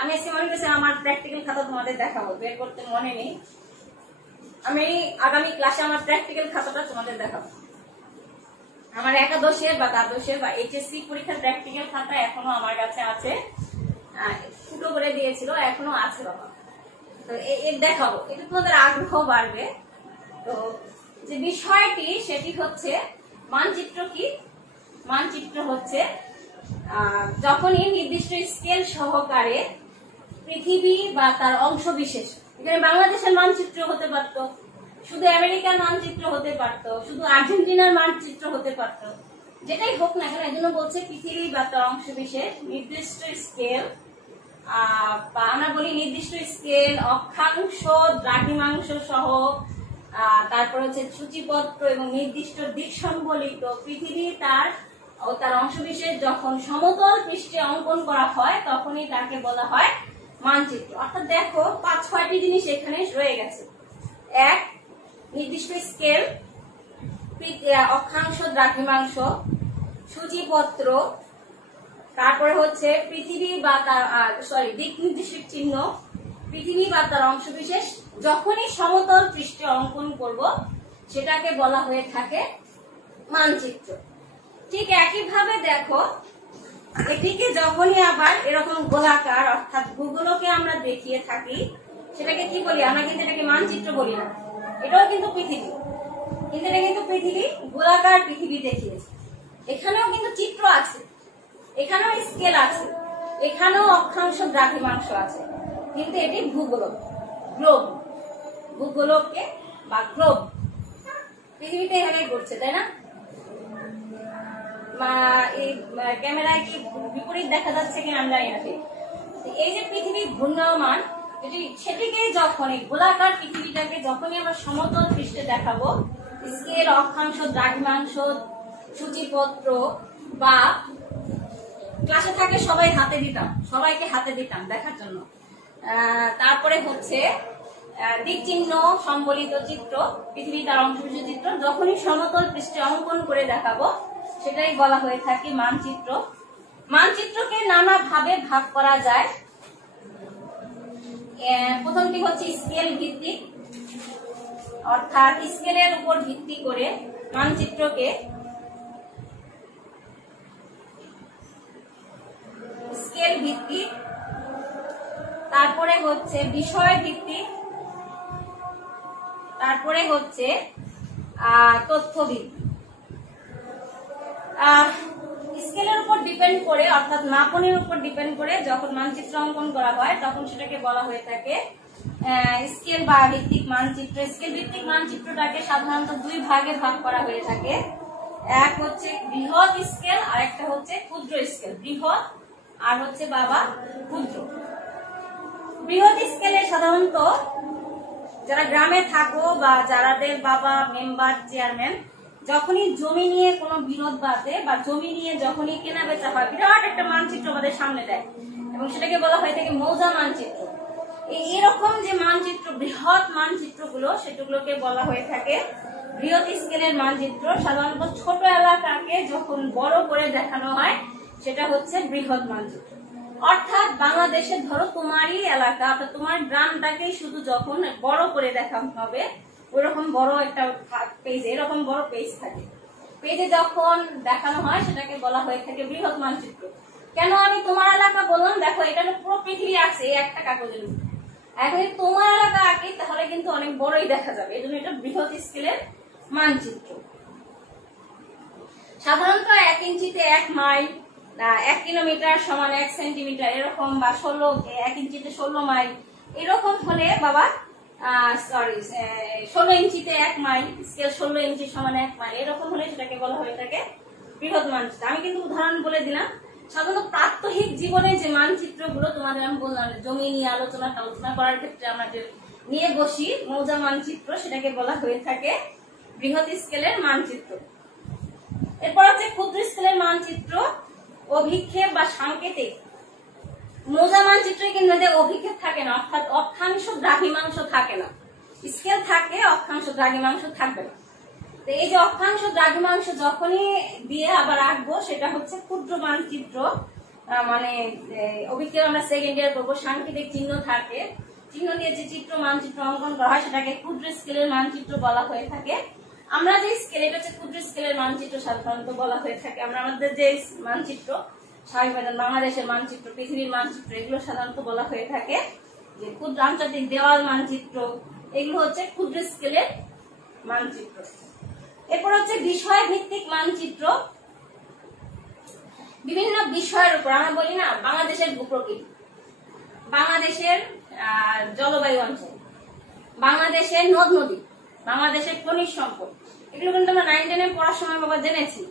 আমি আজকে মনে করছি আমার প্র্যাকটিক্যাল খাতা তোমাদের দেখাবো, বের করতে মনে নেই। আমি আগামী ক্লাসে আমার প্র্যাকটিক্যাল খাতাটা তোমাদের দেখাবো। আমার একাদশের বা দ্বাদশের বা এইচএসসি পরীক্ষার প্র্যাকটিক্যাল খাতা এখনো আমার কাছে আছে, ফুটো করে দিয়েছিল, এখনো আছে বাবা। তো এর দেখাবো, এটা তোমাদের আগ্রহ বাড়বে। তো যে বিষয়টি সেটি হচ্ছে মানচিত্র কি। মানচিত্র হচ্ছে যখনই নির্দিষ্ট স্কেল সহকারে পৃথিবী বা তার অংশ বিশেষ, এখানে বাংলাদেশের মানচিত্র হতে পারত, শুধু আমেরিকার মানচিত্র হতে পারত, শুধু আর্জেন্টিনার মানচিত্র হতে পারত, যেটাই হোক না কেন, এজন্য বলছে পৃথিবী বা তার অংশ বিশেষ নির্দিষ্ট স্কেল, বা আমরা বলি নির্দিষ্ট স্কেল, অক্ষাংশ, দ্রাঘিমাংশ সহ, তারপর হচ্ছে সূচিপত্র এবং নির্দিষ্ট দিক সম্বলিত পৃথিবী তার অংশবিশেষ যখন সমতল পৃষ্ঠে অঙ্কন করা হয় তখনই তাকে বলা হয় মানচিত্র। অর্থাৎ দেখো 5-6টি জিনিস এখানে রয়ে গেছে। এক, নির্দিষ্ট স্কেল, অক্ষাংশ, দ্রাঘিমাংশ, সূচিপত্র, তারপরে হচ্ছে পৃথিবী বা তার দিক নির্দেশক চিহ্ন, পৃথিবী বা তার অংশবিশেষ যখনই সমতল পৃষ্ঠে অঙ্কন করব সেটাকে বলা হয়ে থাকে মানচিত্র। ঠিক একইভাবে দেখো, এটিকে যখনই আবার এরকম গোলাকার অর্থাৎ ভূগোলকে আমরা দেখিয়ে থাকি সেটাকে কি বলি? আমরা কিন্তু এটাকে মানচিত্র বলি না, এটাও কিন্তু পৃথিবী, কিন্তু এটা কিন্তু পৃথিবী, গোলাকার পৃথিবী দেখিয়েছে। এখানেও কিন্তু চিত্র আছে, এখানেও স্কেল আছে, এখানেও অক্ষাংশ, দ্রাঘিমাংশ আছে, কিন্তু এটি ভূগোলক, গ্লোব, ভূগোলককে বা গ্লোব পৃথিবীতে এখানে করছে, তাই না? এই ক্যামেরায় কি বিপরীত দেখা যাচ্ছে কিনা আমরা জানি না। এই যে পৃথিবী ঘূর্ণায়মান, সেটিকে যখন এই গোলাকার পৃথিবীটাকে যখনই আমরা সমতল পৃষ্ঠে দেখাবো, স্কেল, অক্ষাংশ, দ্রাঘিমাংশ, সূচিপত্র বা ক্লাসে থাকে সবাই হাতে দিতাম, সবাইকে হাতে দিতাম দেখার জন্য। তারপরে হচ্ছে দিক চিহ্ন সম্বলিত চিত্র, পৃথিবী তার অংশবিশেষ চিত্র যখনই সমতল পৃষ্ঠে অঙ্কন করে দেখাবো সেটাই বলা হয়ে থাকে মানচিত্র। মানচিত্রকে নানা ভাবে ভাগ করা যায়। প্রথমটি হচ্ছে স্কেল ভিত্তিক, অর্থাৎ স্কেলের উপর ভিত্তি করে মানচিত্রকে স্কেল ভিত্তিক, তারপরে হচ্ছে বিষয় ভিত্তিক, তারপরে হচ্ছে তথ্য ভিত্তিক। স্কেলের উপর ডিপেন্ড করে অর্থাৎ মাপনের উপর ডিপেন্ড করে যখন মানচিত্র অঙ্কন করা হয় তখন সেটাকে বলা হয়ে থাকে স্কেল বা ভিত্তিক মানচিত্র। স্কেল ভিত্তিক মানচিত্রটাকে সাধারণত দুই ভাগে ভাগ করা হয়ে থাকে। এক হচ্ছে বৃহৎ স্কেল আর একটা হচ্ছে ক্ষুদ্র স্কেল। বৃহৎ আর হচ্ছে বাবা ক্ষুদ্র। বৃহৎ স্কেলে সাধারণত যারা গ্রামে থাকো বা যারাদের বাবা মেম্বার চেয়ারম্যান যখনই জমি নিয়ে কোনো বিরোধ বাঁধে বা জমি নিয়ে যখনই কেনা বেচা হয় বিরাট একটা মানচিত্র আমাদের সামনে দেয় এবং সেটাকে বলা হয়ে থাকে মৌজা মানচিত্র। এরকম যে মানচিত্র, বৃহৎ মানচিত্রগুলো সেগুলোকে বলা হয়ে থাকে বৃহৎ স্কেলের মানচিত্র। সাধারণত ছোট এলাকাকে যখন বড় করে দেখানো হয় সেটা হচ্ছে বৃহৎ মানচিত্র। অর্থাৎ বাংলাদেশে ধরো তোমারই এলাকা অর্থাৎ তোমার গ্রামটাকেই শুধু যখন বড় করে দেখানো হবে, ওইরকম বড় একটা পেজ, এরকম বড় পেজ থাকে, পেজে যখন দেখানো হয় সেটাকে বলা হয়ে থাকে বৃহৎ মানচিত্র। কেন আমি তোমার এলাকা বললাম? দেখো এটা পুরো পৃথিবী আছে একটা কাগজের উপর, এখন তোমার এলাকা আঁকি তাহলে কিন্তু অনেক বড়ই দেখা যাবে, এই জন্য এটা বৃহৎ স্কেলের মানচিত্র। সাধারণত 1 ইঞ্চিতে 1 মাইল, 1 কিলোমিটার সমান 1 সেন্টিমিটার এরকম, বা 1 ইঞ্চিতে 16 মাইল এরকম হলে বাবা 16 ইঞ্চিতে 1 মাইল, স্কেল 16 ইঞ্চি সমান 1 মাইল এরকম হলে সেটাকে বলা হয়ে থাকে বৃহৎ মানচিত্র। আমি কিন্তু উদাহরণ বলে দিলাম। সাধারণত প্রাত্যহিক জীবনে যে মানচিত্রগুলো তোমাদের আমি বললাম, জমি নিয়ে আলোচনা করার ক্ষেত্রে আমাদের নিয়ে বসি মৌজা মানচিত্র, সেটাকে বলা হয়ে থাকে বৃহৎ স্কেলের মানচিত্র। এরপর হচ্ছে ক্ষুদ্র স্কেলের মানচিত্র, অভিক্ষেপ বা সাংকেতিক। মৌজা মানচিত্রে কিন্তু অভিক্ষেপ থাকে না, অর্থাৎ অক্ষাংশ দ্রাঘিমাংশ থাকে না। স্কেল থাকে, অক্ষাংশ দ্রাঘিমাংশ থাকবে না। তো এই যে অক্ষাংশ দ্রাঘিমাংশ যখনই দিয়ে আবার আঁকবো সেটা হচ্ছে ক্ষুদ্র মানচিত্র। মানে অভিক্ষেপ আমরা সেকেন্ড ইয়ার করবো, সাংকেতিক চিহ্ন থাকে, চিহ্ন দিয়ে যে চিত্র মানচিত্র অঙ্কন করা হয় সেটাকে ক্ষুদ্র স্কেলের মানচিত্র বলা হয়ে থাকে। আমরা যে স্কেল, এটা হচ্ছে ক্ষুদ্র স্কেলের মানচিত্র সাধারণত বলা হয়ে থাকে। আমরা আমাদের যে মানচিত্র স্বাভাবিক বাংলাদেশের মানচিত্র, পৃথিবীর মানচিত্র, এগুলো সাধারণত বলা হয়ে থাকে যে ক্ষুদ্র আন্তর্জাতিক দেওয়াল মানচিত্র, এগুলো হচ্ছে ক্ষুদ্র স্কেলের মানচিত্র। এরপর হচ্ছে বিষয় ভিত্তিক মানচিত্র। বিভিন্ন বিষয়ের উপর আমরা বলি না বাংলাদেশের ভূপ্রকৃতি, বাংলাদেশের জলবায়ু অঞ্চল, বাংলাদেশের নদ নদী, বাংলাদেশের খনিজ সম্পদ, এগুলো কিন্তু আমরা 9-10 পড়ার সময় বাবা জেনেছি।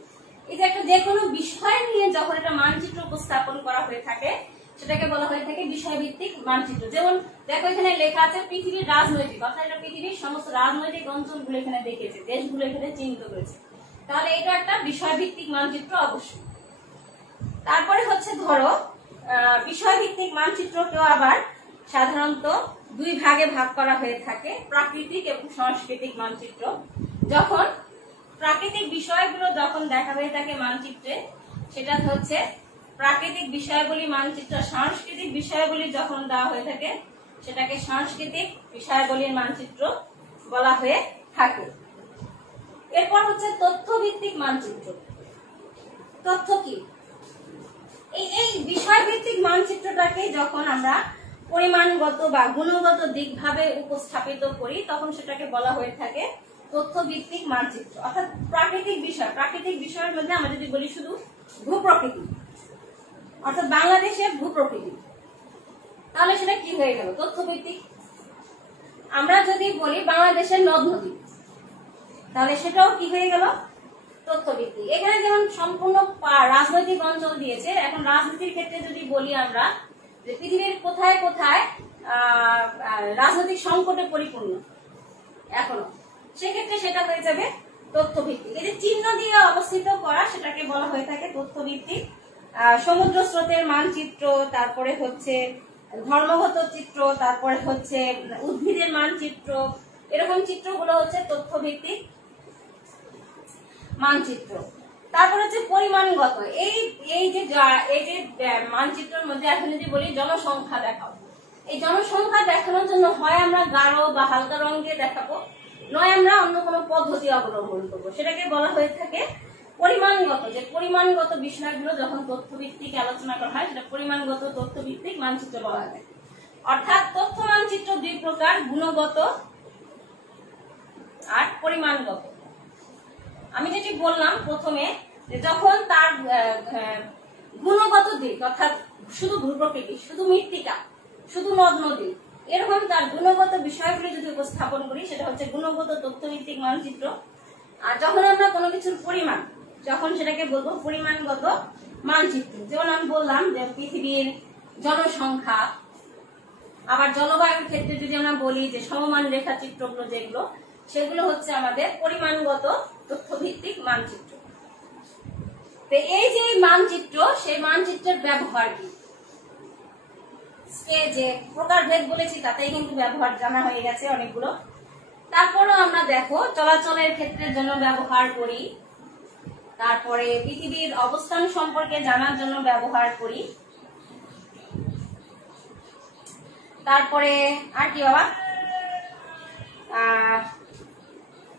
এই যে একটা যে কোনো বিষয় নিয়ে যখন একটা মানচিত্র উপস্থাপন করা হয়ে থাকে সেটাকে বলা হয়ে থাকে বিষয়ভিত্তিক মানচিত্র। যেমন দেখো এখানে লেখা আছে পৃথিবীর রাজনৈতিক, অর্থাৎ এটা পৃথিবীর সমস্ত রাজনৈতিক অঞ্চলগুলো এখানে দেখিয়েছে, দেশগুলো এখানে চিহ্নিত করেছে, তাহলে এটা একটা বিষয়ভিত্তিক মানচিত্র অবশ্যই। তারপরে হচ্ছে ধরো বিষয়ভিত্তিক মানচিত্রকেও আবার সাধারণত দুই ভাগে ভাগ করা হয়ে থাকে, প্রাকৃতিক এবং সাংস্কৃতিক মানচিত্র। যখন প্রাকৃতিক বিষয়গুলো যখন দেখা হয়ে থাকে মানচিত্রে, সেটা হচ্ছে প্রাকৃতিক বিষয়গুলি মানচিত্র। সাংস্কৃতিক বিষয়গুলি যখন দেওয়া হয়ে থাকে সেটাকে সাংস্কৃতিক বিষয়গুলির মানচিত্র বলা হয়ে থাকে। এরপর হচ্ছে তথ্যভিত্তিক মানচিত্র। তথ্য কি? এই বিষয়ভিত্তিক মানচিত্রটাকে যখন আমরা পরিমাণগত বা গুণগত দিক ভাবে উপস্থাপিত করি তখন সেটাকে বলা হয়ে থাকে তথ্যভিত্তিক মানচিত্র। অর্থাৎ প্রাকৃতিক বিষয়ের মধ্যে আমরা যদি বলি শুধু ভূপ্রকৃতি, অর্থাৎ বাংলাদেশের ভূপ্রকৃতি, তাহলে সেটা কি হয়ে গেল? তথ্যভিত্তিক। আমরা যদি বলি বাংলাদেশের নদ নদী, তাহলে সেটাও কি হয়ে গেল? তথ্যভিত্তিক। এখানে যেমন সম্পূর্ণ রাজনৈতিক অঞ্চল দিয়েছে, এখন রাজনীতির ক্ষেত্রে যদি বলি আমরা যে পৃথিবীর কোথায় কোথায় রাজনৈতিক সংকটে পরিপূর্ণ এখনো, সেক্ষেত্রে সেটা হয়ে যাবে তথ্যভিত্তিক। এই যে চিহ্ন দিয়ে অবস্থিত করা সেটাকে বলা হয়ে থাকে তথ্যভিত্তিক। সমুদ্র স্রোতের মানচিত্র, তারপরে হচ্ছে ধর্মগত চিত্র, তারপরে হচ্ছে উদ্ভিদের মানচিত্র, এরকম চিত্রগুলো হচ্ছে তথ্যভিত্তিক মানচিত্র। তারপর হচ্ছে পরিমাণগত। এই যে মানচিত্রের মধ্যে এখন যদি বলি জনসংখ্যা দেখাও, এই জনসংখ্যা দেখানোর জন্য হয় আমরা গাঢ় বা হালকা রং দিয়ে দেখাবো, নয় আমরা অন্য কোনো পদ্ধতি অবলম্বন করবো, সেটাকে বলা হয়ে থাকে পরিমাণগত। যে পরিমাণগত বিষয়গুলো যখন তথ্যভিত্তিক আলোচনা করা হয় সেটা পরিমাণগত তথ্যভিত্তিক মানচিত্র বলা হয়। অর্থাৎ তথ্য মানচিত্র দুই প্রকার, গুণগত আর পরিমাণগত। আমি যেটি বললাম প্রথমে যে যখন তার গুণগত দিক, অর্থাৎ শুধু ভূপ্রকৃতি, শুধু মৃত্তিকা, শুধু নদ নদী, এরকম তার গুণগত বিষয়গুলি যদি উপস্থাপন করি সেটা হচ্ছে গুণগত তথ্যভিত্তিক মানচিত্র। আর যখন আমরা কোনো কিছুর পরিমাণ, যখন সেটাকে বলবো পরিমাণগত মানচিত্র। যেমন আমি বললাম যে পৃথিবীর জনসংখ্যা, আবার জলবায়ুর ক্ষেত্রে যদি আমরা বলি যে সমমান রেখা চিত্রগুলো যেগুলো, সেগুলো হচ্ছে আমাদের পরিমাণগত তথ্যভিত্তিক মানচিত্র। তো এই যে মানচিত্র, সেই মানচিত্রের ব্যবহার কি, যে প্রকারভেদ বলেছি তাতেই কিন্তু ব্যবহার জানা হয়ে গেছে অনেকগুলো। তারপরও আমরা দেখো চলাচলের ক্ষেত্রের জন্য ব্যবহার করি, তারপরে পৃথিবীর অবস্থান সম্পর্কে জানার জন্য ব্যবহার করি, তারপরে আর কি বাবা,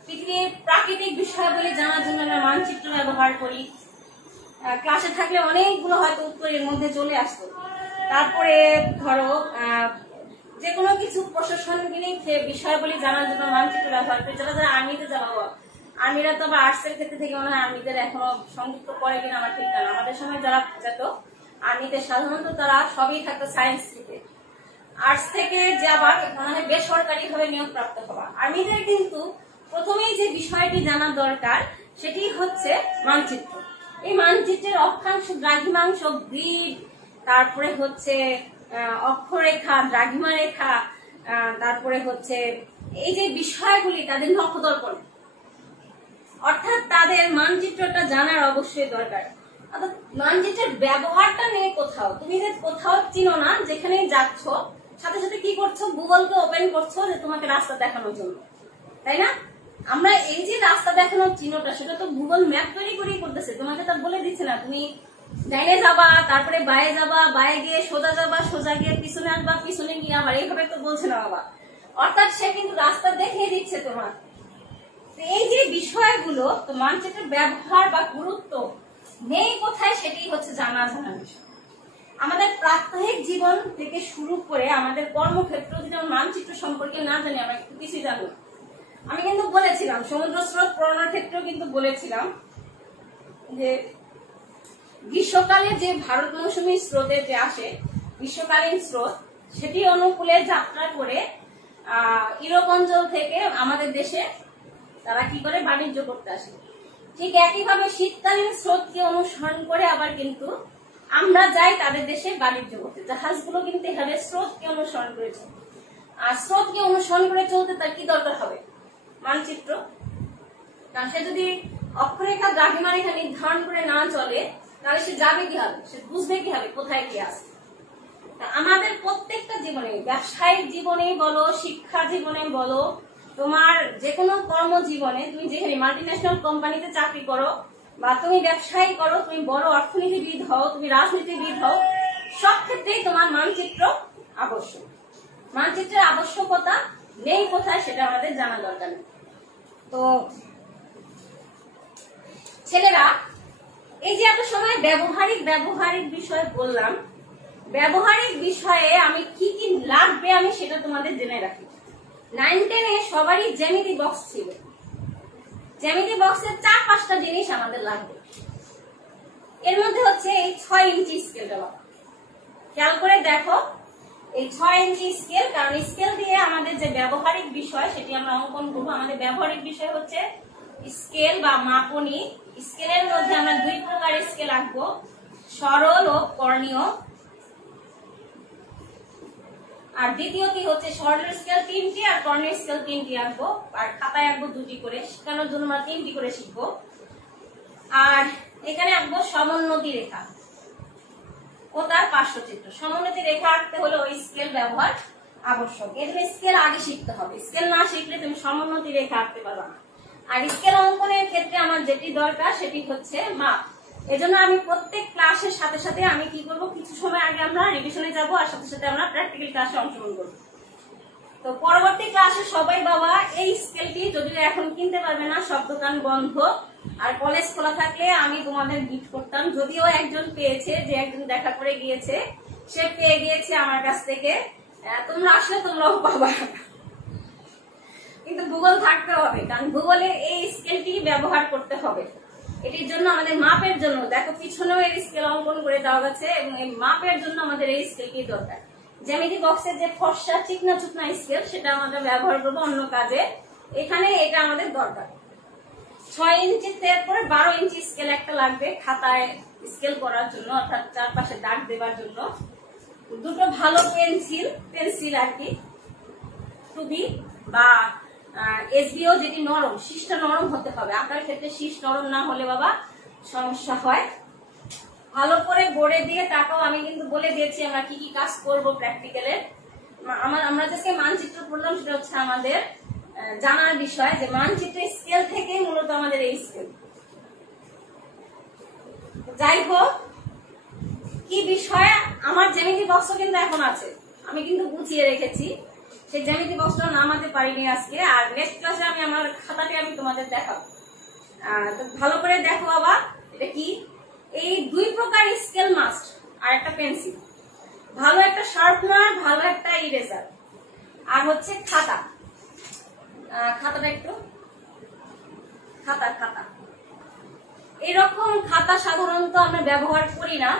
পৃথিবীর প্রাকৃতিক বিষয়গুলি জানার জন্য আমরা মানচিত্র ব্যবহার করি। ক্লাসে থাকলে অনেকগুলো হয়তো উত্তর এর মধ্যে চলে আসতো। তারপরে ধরো যে কোনো কিছু প্রশাসনিক বিষয়গুলি জানার জন্য মানচিত্র ব্যবহার করি। যারা যারা আর্মিতে যাবো, আর্মিরা তো আবার আর্টসের ক্ষেত্রে থেকে মনে হয় আর্মিদের এখনো সংযুক্ত করে কিনা আমার ঠিক জানা। আমাদের সময় যারা যেত আর্মিতে সাধারণত তারা সবই থাকতো সায়েন্স থেকে, আর্টস থেকে যাবার মানে বেসরকারি ভাবে নিয়োগ প্রাপ্ত হওয়া। আর্মিদের কিন্তু প্রথমেই যে বিষয়টি জানা দরকার সেটি হচ্ছে মানচিত্র। এই মানচিত্রের অক্ষাংশ, দ্রাঘিমাংশ, গ্রিড, তারপরে হচ্ছে অক্ষরেখা, দ্রাঘিমা রেখা, তারপরে হচ্ছে এই যে বিষয়গুলি তাদের নখদর্পণ, অর্থাৎ তাদের মানচিত্রটা জানার অবশ্যই দরকার। অর্থাৎ মানচিত্রের ব্যবহারটা নেই কোথাও। তুমি যে কোথাও চিনো না, যেখানে যাচ্ছ সাথে সাথে কি করছো, গুগলকে ওপেন করছো যে তোমাকে রাস্তা দেখানোর জন্য, তাই না? আমরা এই যে রাস্তা দেখানোর চিহ্নটা সেটা তো গুগল ম্যাপ তৈরি করেই করতেছে, তোমাকে তো বলে দিচ্ছে না তুমি ডাইনে যাবা, তারপরে বায়ে যাবা, বায়ে গিয়ে সোজা যাবা, সোজা গিয়ে পিছনে আসবা, পিছনে গিয়ে আবার এইভাবে তো বলছে না বাবা। অর্থাৎ সে কিন্তু রাস্তা দেখিয়ে দিচ্ছে তোমার। এই যে বিষয়গুলো, তো মানচিত্রের ব্যবহার বা গুরুত্ব নেই কোথায় সেটি হচ্ছে জানা বিষয়। আমাদের প্রাত্যহিক জীবন থেকে শুরু করে আমাদের কর্মক্ষেত্র যদি আমরা মানচিত্র সম্পর্কে না জানি, আমরা একটু কিছুই জানি। আমি কিন্তু বলেছিলাম সমুদ্র স্রোত পড়ানোর ক্ষেত্রেও কিন্তু বলেছিলাম যে গ্রীষ্মকালে যে ভারত মৌসুমী স্রোতে যে আসে, গ্রীষ্মকালীন স্রোত, সেটি অনুকূলে যাত্রা করে ইউরোপ অঞ্চল থেকে আমাদের দেশে তারা কি করে বাণিজ্য করতে আসে। ঠিক একইভাবে শীতকালীন স্রোতকে অনুসরণ করে আবার কিন্তু আমরা যাই তাদের দেশে বাণিজ্য করতে। জাহাজগুলো কিন্তু এভাবে স্রোতকে অনুসরণ করে চলে। আর স্রোতকে অনুসরণ করে চলতে তার কি দরকার হবে? মানচিত্র। কারণ সে যদি অক্ষরেখা দ্রাঘিমা রেখা নির্ধারণ করে না চলে তাহলে সে যাবে কিভাবে, সে বুঝবে কিভাবে কোথায় কি আছে। আমাদের প্রত্যেকটা জীবনে, ব্যবসায়িক জীবনে বলো, শিক্ষা জীবনে বলো, তোমার যে কোনো কর্মজীবনে, তুমি যেখানে মাল্টিন্যাশনাল কোম্পানিতে চাকরি করো বা তুমি ব্যবসায়ী করো, তুমি বড় অর্থনীতিবিদ হও, তুমি রাজনীতিবিদ হও, সব ক্ষেত্রেই তোমার মানচিত্র আবশ্যক। মানচিত্রের আবশ্যকতা নেই কোথায় সেটা আমাদের জানা দরকার নেই। তো ছেলেরা, এই যে এত সময় ব্যবহারিক বিষয় বললাম, ব্যবহারিক বিষয়ে আমি কি কি লাগবে আমি সেটা তোমাদের জেনে রাখি। 9-10-এ সবারই জ্যামিতি বক্স ছিল। জ্যামিতি বক্সের 4-5টা জিনিস আমাদের লাগবে। এর মধ্যে হচ্ছে এই 6 ইঞ্চি স্কেলটা। বাবা খেয়াল করে দেখো, এই 6 ইঞ্চি স্কেল, কারণ স্কেল দিয়ে আমাদের যে ব্যবহারিক বিষয় সেটি আমরা অঙ্কন করবো। আমাদের ব্যবহারিক বিষয় হচ্ছে স্কেল বা মাপনী। স্কেলের মধ্যে আমরা 2 প্রকার স্কেল আঁকবো, সরল ও কর্ণীয়। আর দ্বিতীয় কি হচ্ছে, সরল স্কেল 3টি আর কর্ণীয় স্কেল 3টি আঁকবো। আর খাতায় আঁকবো 2টি করে, শেখানোর জন্য আমরা 3টি করে শিখবো। আর এখানে আঁকবো সমোন্নতি রেখা ও তার পার্শ্বচিত্র। সমোন্নতি রেখা আঁকতে হলে ওই স্কেল ব্যবহার আবশ্যক। এর জন্য স্কেল আগে শিখতে হবে। স্কেল না শিখলে তুমি সমোন্নতি রেখা আঁকতে পারবে না। আর স্কেল অঙ্কনের ক্ষেত্রে আমার যেটি দরকার সেটি হচ্ছে মাপ। এজন্য আমি প্রত্যেক ক্লাসের সাথে সাথে আমি কি করব, কিছু সময় আগে আমরা রিভিশনে যাব আর সাথে সাথে আমরা প্র্যাকটিক্যাল ক্লাসে অংশগ্রহণ করব। তো পরবর্তী ক্লাসে সবাই বাবা এই স্কেলটি যদিও এখন কিনতে পারবে না, সব দোকান বন্ধ। আর কলেজ খোলা থাকলে আমি তোমাদের গিফট করতাম। যদিও একজন পেয়েছে, যে একজন দেখা করে গিয়েছে, সে পেয়ে গিয়েছে আমার কাছ থেকে। তোমরা আসলে তোমরাও পাবা, কিন্তু ভূগোল থাকতে হবে, কারণ ভূগোলে এই স্কেলটি ব্যবহার করতে হবে। এটির জন্য আমাদের মাপের জন্য, দেখো পিছনেও এর স্কেল অঙ্কন করে দেওয়া গেছে, এবং এই মাপের জন্য আমাদের এই স্কেলটি দরকার। জ্যামিতি বক্সের যে ফর্সা চিকনা চুকনা স্কেল সেটা আমরা ব্যবহার করবো অন্য কাজে, এখানে এটা আমাদের দরকার। 6 ইঞ্চি এরপরে 12 ইঞ্চি স্কেল একটা লাগবে খাতায় স্কেল করার জন্য, অর্থাৎ চারপাশে দাগ দেবার জন্য। 2টো ভালো পেন্সিল আর কি, 2B বা SBO, যেটি নরম, শীষটা নরম হতে হবে। আঁকার ক্ষেত্রে শীষ নরম না হলে বাবা সমস্যা হয়। ভালো করে বোর্ডে দিয়ে তাকাও, আমি কিন্তু বলে দিয়েছি আমরা কি কি কাজ করব প্র্যাকটিক্যালের। আমরা যে মানচিত্র পড়লাম সেটা হচ্ছে আমাদের জানার বিষয়, যে মানচিত্রের স্কেল থেকেই মূলত আমাদের এই স্কেল। যাই হোক, কি বিষয়, আমার জ্যামিতি বক্স কিন্তু এখন আছে, আমি কিন্তু গুছিয়ে রেখেছি। সেই জ্যামিতি বক্সটা নামাতে পারিনি আজকে। আর নেক্সট ক্লাসে আমি আমার খাতাটি আমি তোমাদের দেখাবো। তো ভালো করে দেখো বাবা, এটা কি, এই 2 প্রকার স্কেল মাস্ট, আর একটা পেন্সিল, ভালো একটা শার্পনার, ভালো একটা ইরেজার, আর হচ্ছে খাতা। খাতাটা একটু খাতা এরকম খাতা সাধারণত আমরা ব্যবহার করি না।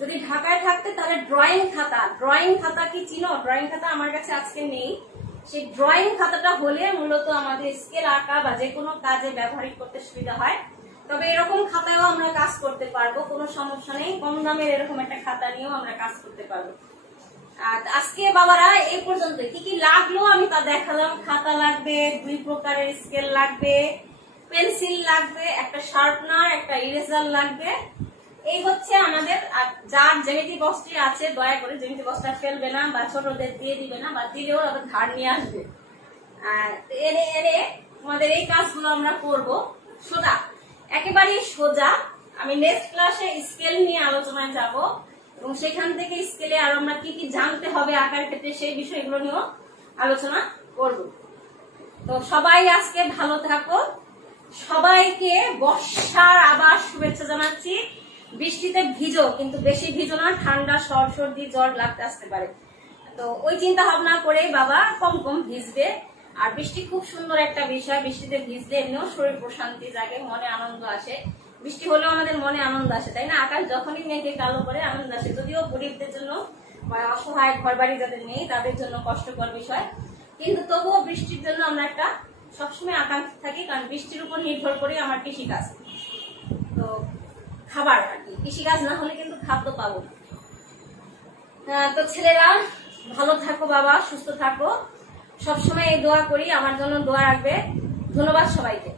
যদি ঢাকায় থাকতে তাহলে ড্রয়িং খাতা কি চিনো? ড্রয়িং খাতা আমার কাছে আজকে নেই। সেই ড্রয়িং খাতাটা হলে মূলত আমাদের স্কেল আঁকা বা যে কোনো কাজে ব্যবহারিক করতে সুবিধা হয়। তবে এরকম খাতায়ও আমরা কাজ করতে পারবো, কোনো সমস্যা নেই। কম দামের এরকম একটা খাতা নিয়েও আমরা কাজ করতে পারবো। আজকে বাবারা এই পর্যন্ত কি কি লাগলো আমি তা দেখালাম। খাতা লাগবে, 2 প্রকারের স্কেল লাগবে, পেন্সিল লাগবে, একটা শার্পনার, একটা ইরেজার লাগবে। এই হচ্ছে আমাদের। যার জ্যামিতি বক্সটি আছে দয়া করে জ্যামিতি বক্সটা ফেলবে না, বা ছোটদের দিয়ে দিবে না, বা দিলেও আবার ধার নিয়ে আসবে। এনে তোমাদের এই কাজগুলো আমরা করবো সোজা, একেবারেই সোজা। আমি নেক্সট ক্লাসে স্কেল নিয়ে আলোচনায় যাব, এবং সেখান থেকে স্কেলে আর আমরা কি কি জানতে হবে আঁকার ক্ষেত্রে সেই বিষয়গুলো নিয়েও আলোচনা করব। তো সবাই আজকে ভালো থাকো, সবাইকে বর্ষার আবার শুভেচ্ছা জানাচ্ছি। বৃষ্টিতে ভিজো, কিন্তু বেশি ভিজো না, ঠান্ডা সর্দি জ্বর লাগতে আসতে পারে। তো ওই চিন্তা ভাবনা করে বাবা কম কম ভিজবে। আর বৃষ্টি খুব সুন্দর একটা বিষয়, বৃষ্টিতে ভিজলে এমনিও শরীর প্রশান্তি জাগে, মনে আনন্দ আসে। বৃষ্টি হলেও আমাদের মনে আনন্দ আসে, তাই না? আকাশ যখনই মেঘে কালো করে আনন্দ আসে। যদিও গরিবদের জন্য বা অসহায় ঘর বাড়ি যাদের নেই তাদের জন্য কষ্টকর বিষয়, কিন্তু তবুও বৃষ্টির জন্য আমরা একটা সবসময় আকাঙ্ক্ষিত থাকি, কারণ বৃষ্টির উপর নির্ভর করে আমার কৃষিকাজ। তো খাবার আর কি, কৃষিকাজ না হলে কিন্তু খাদ্য পাবো না। তো ছেলেরা ভালো থাকো বাবা, সুস্থ থাকো, সবসময় এই দোয়া করি, আমার জন্য দোয়া রাখবে। ধন্যবাদ সবাইকে।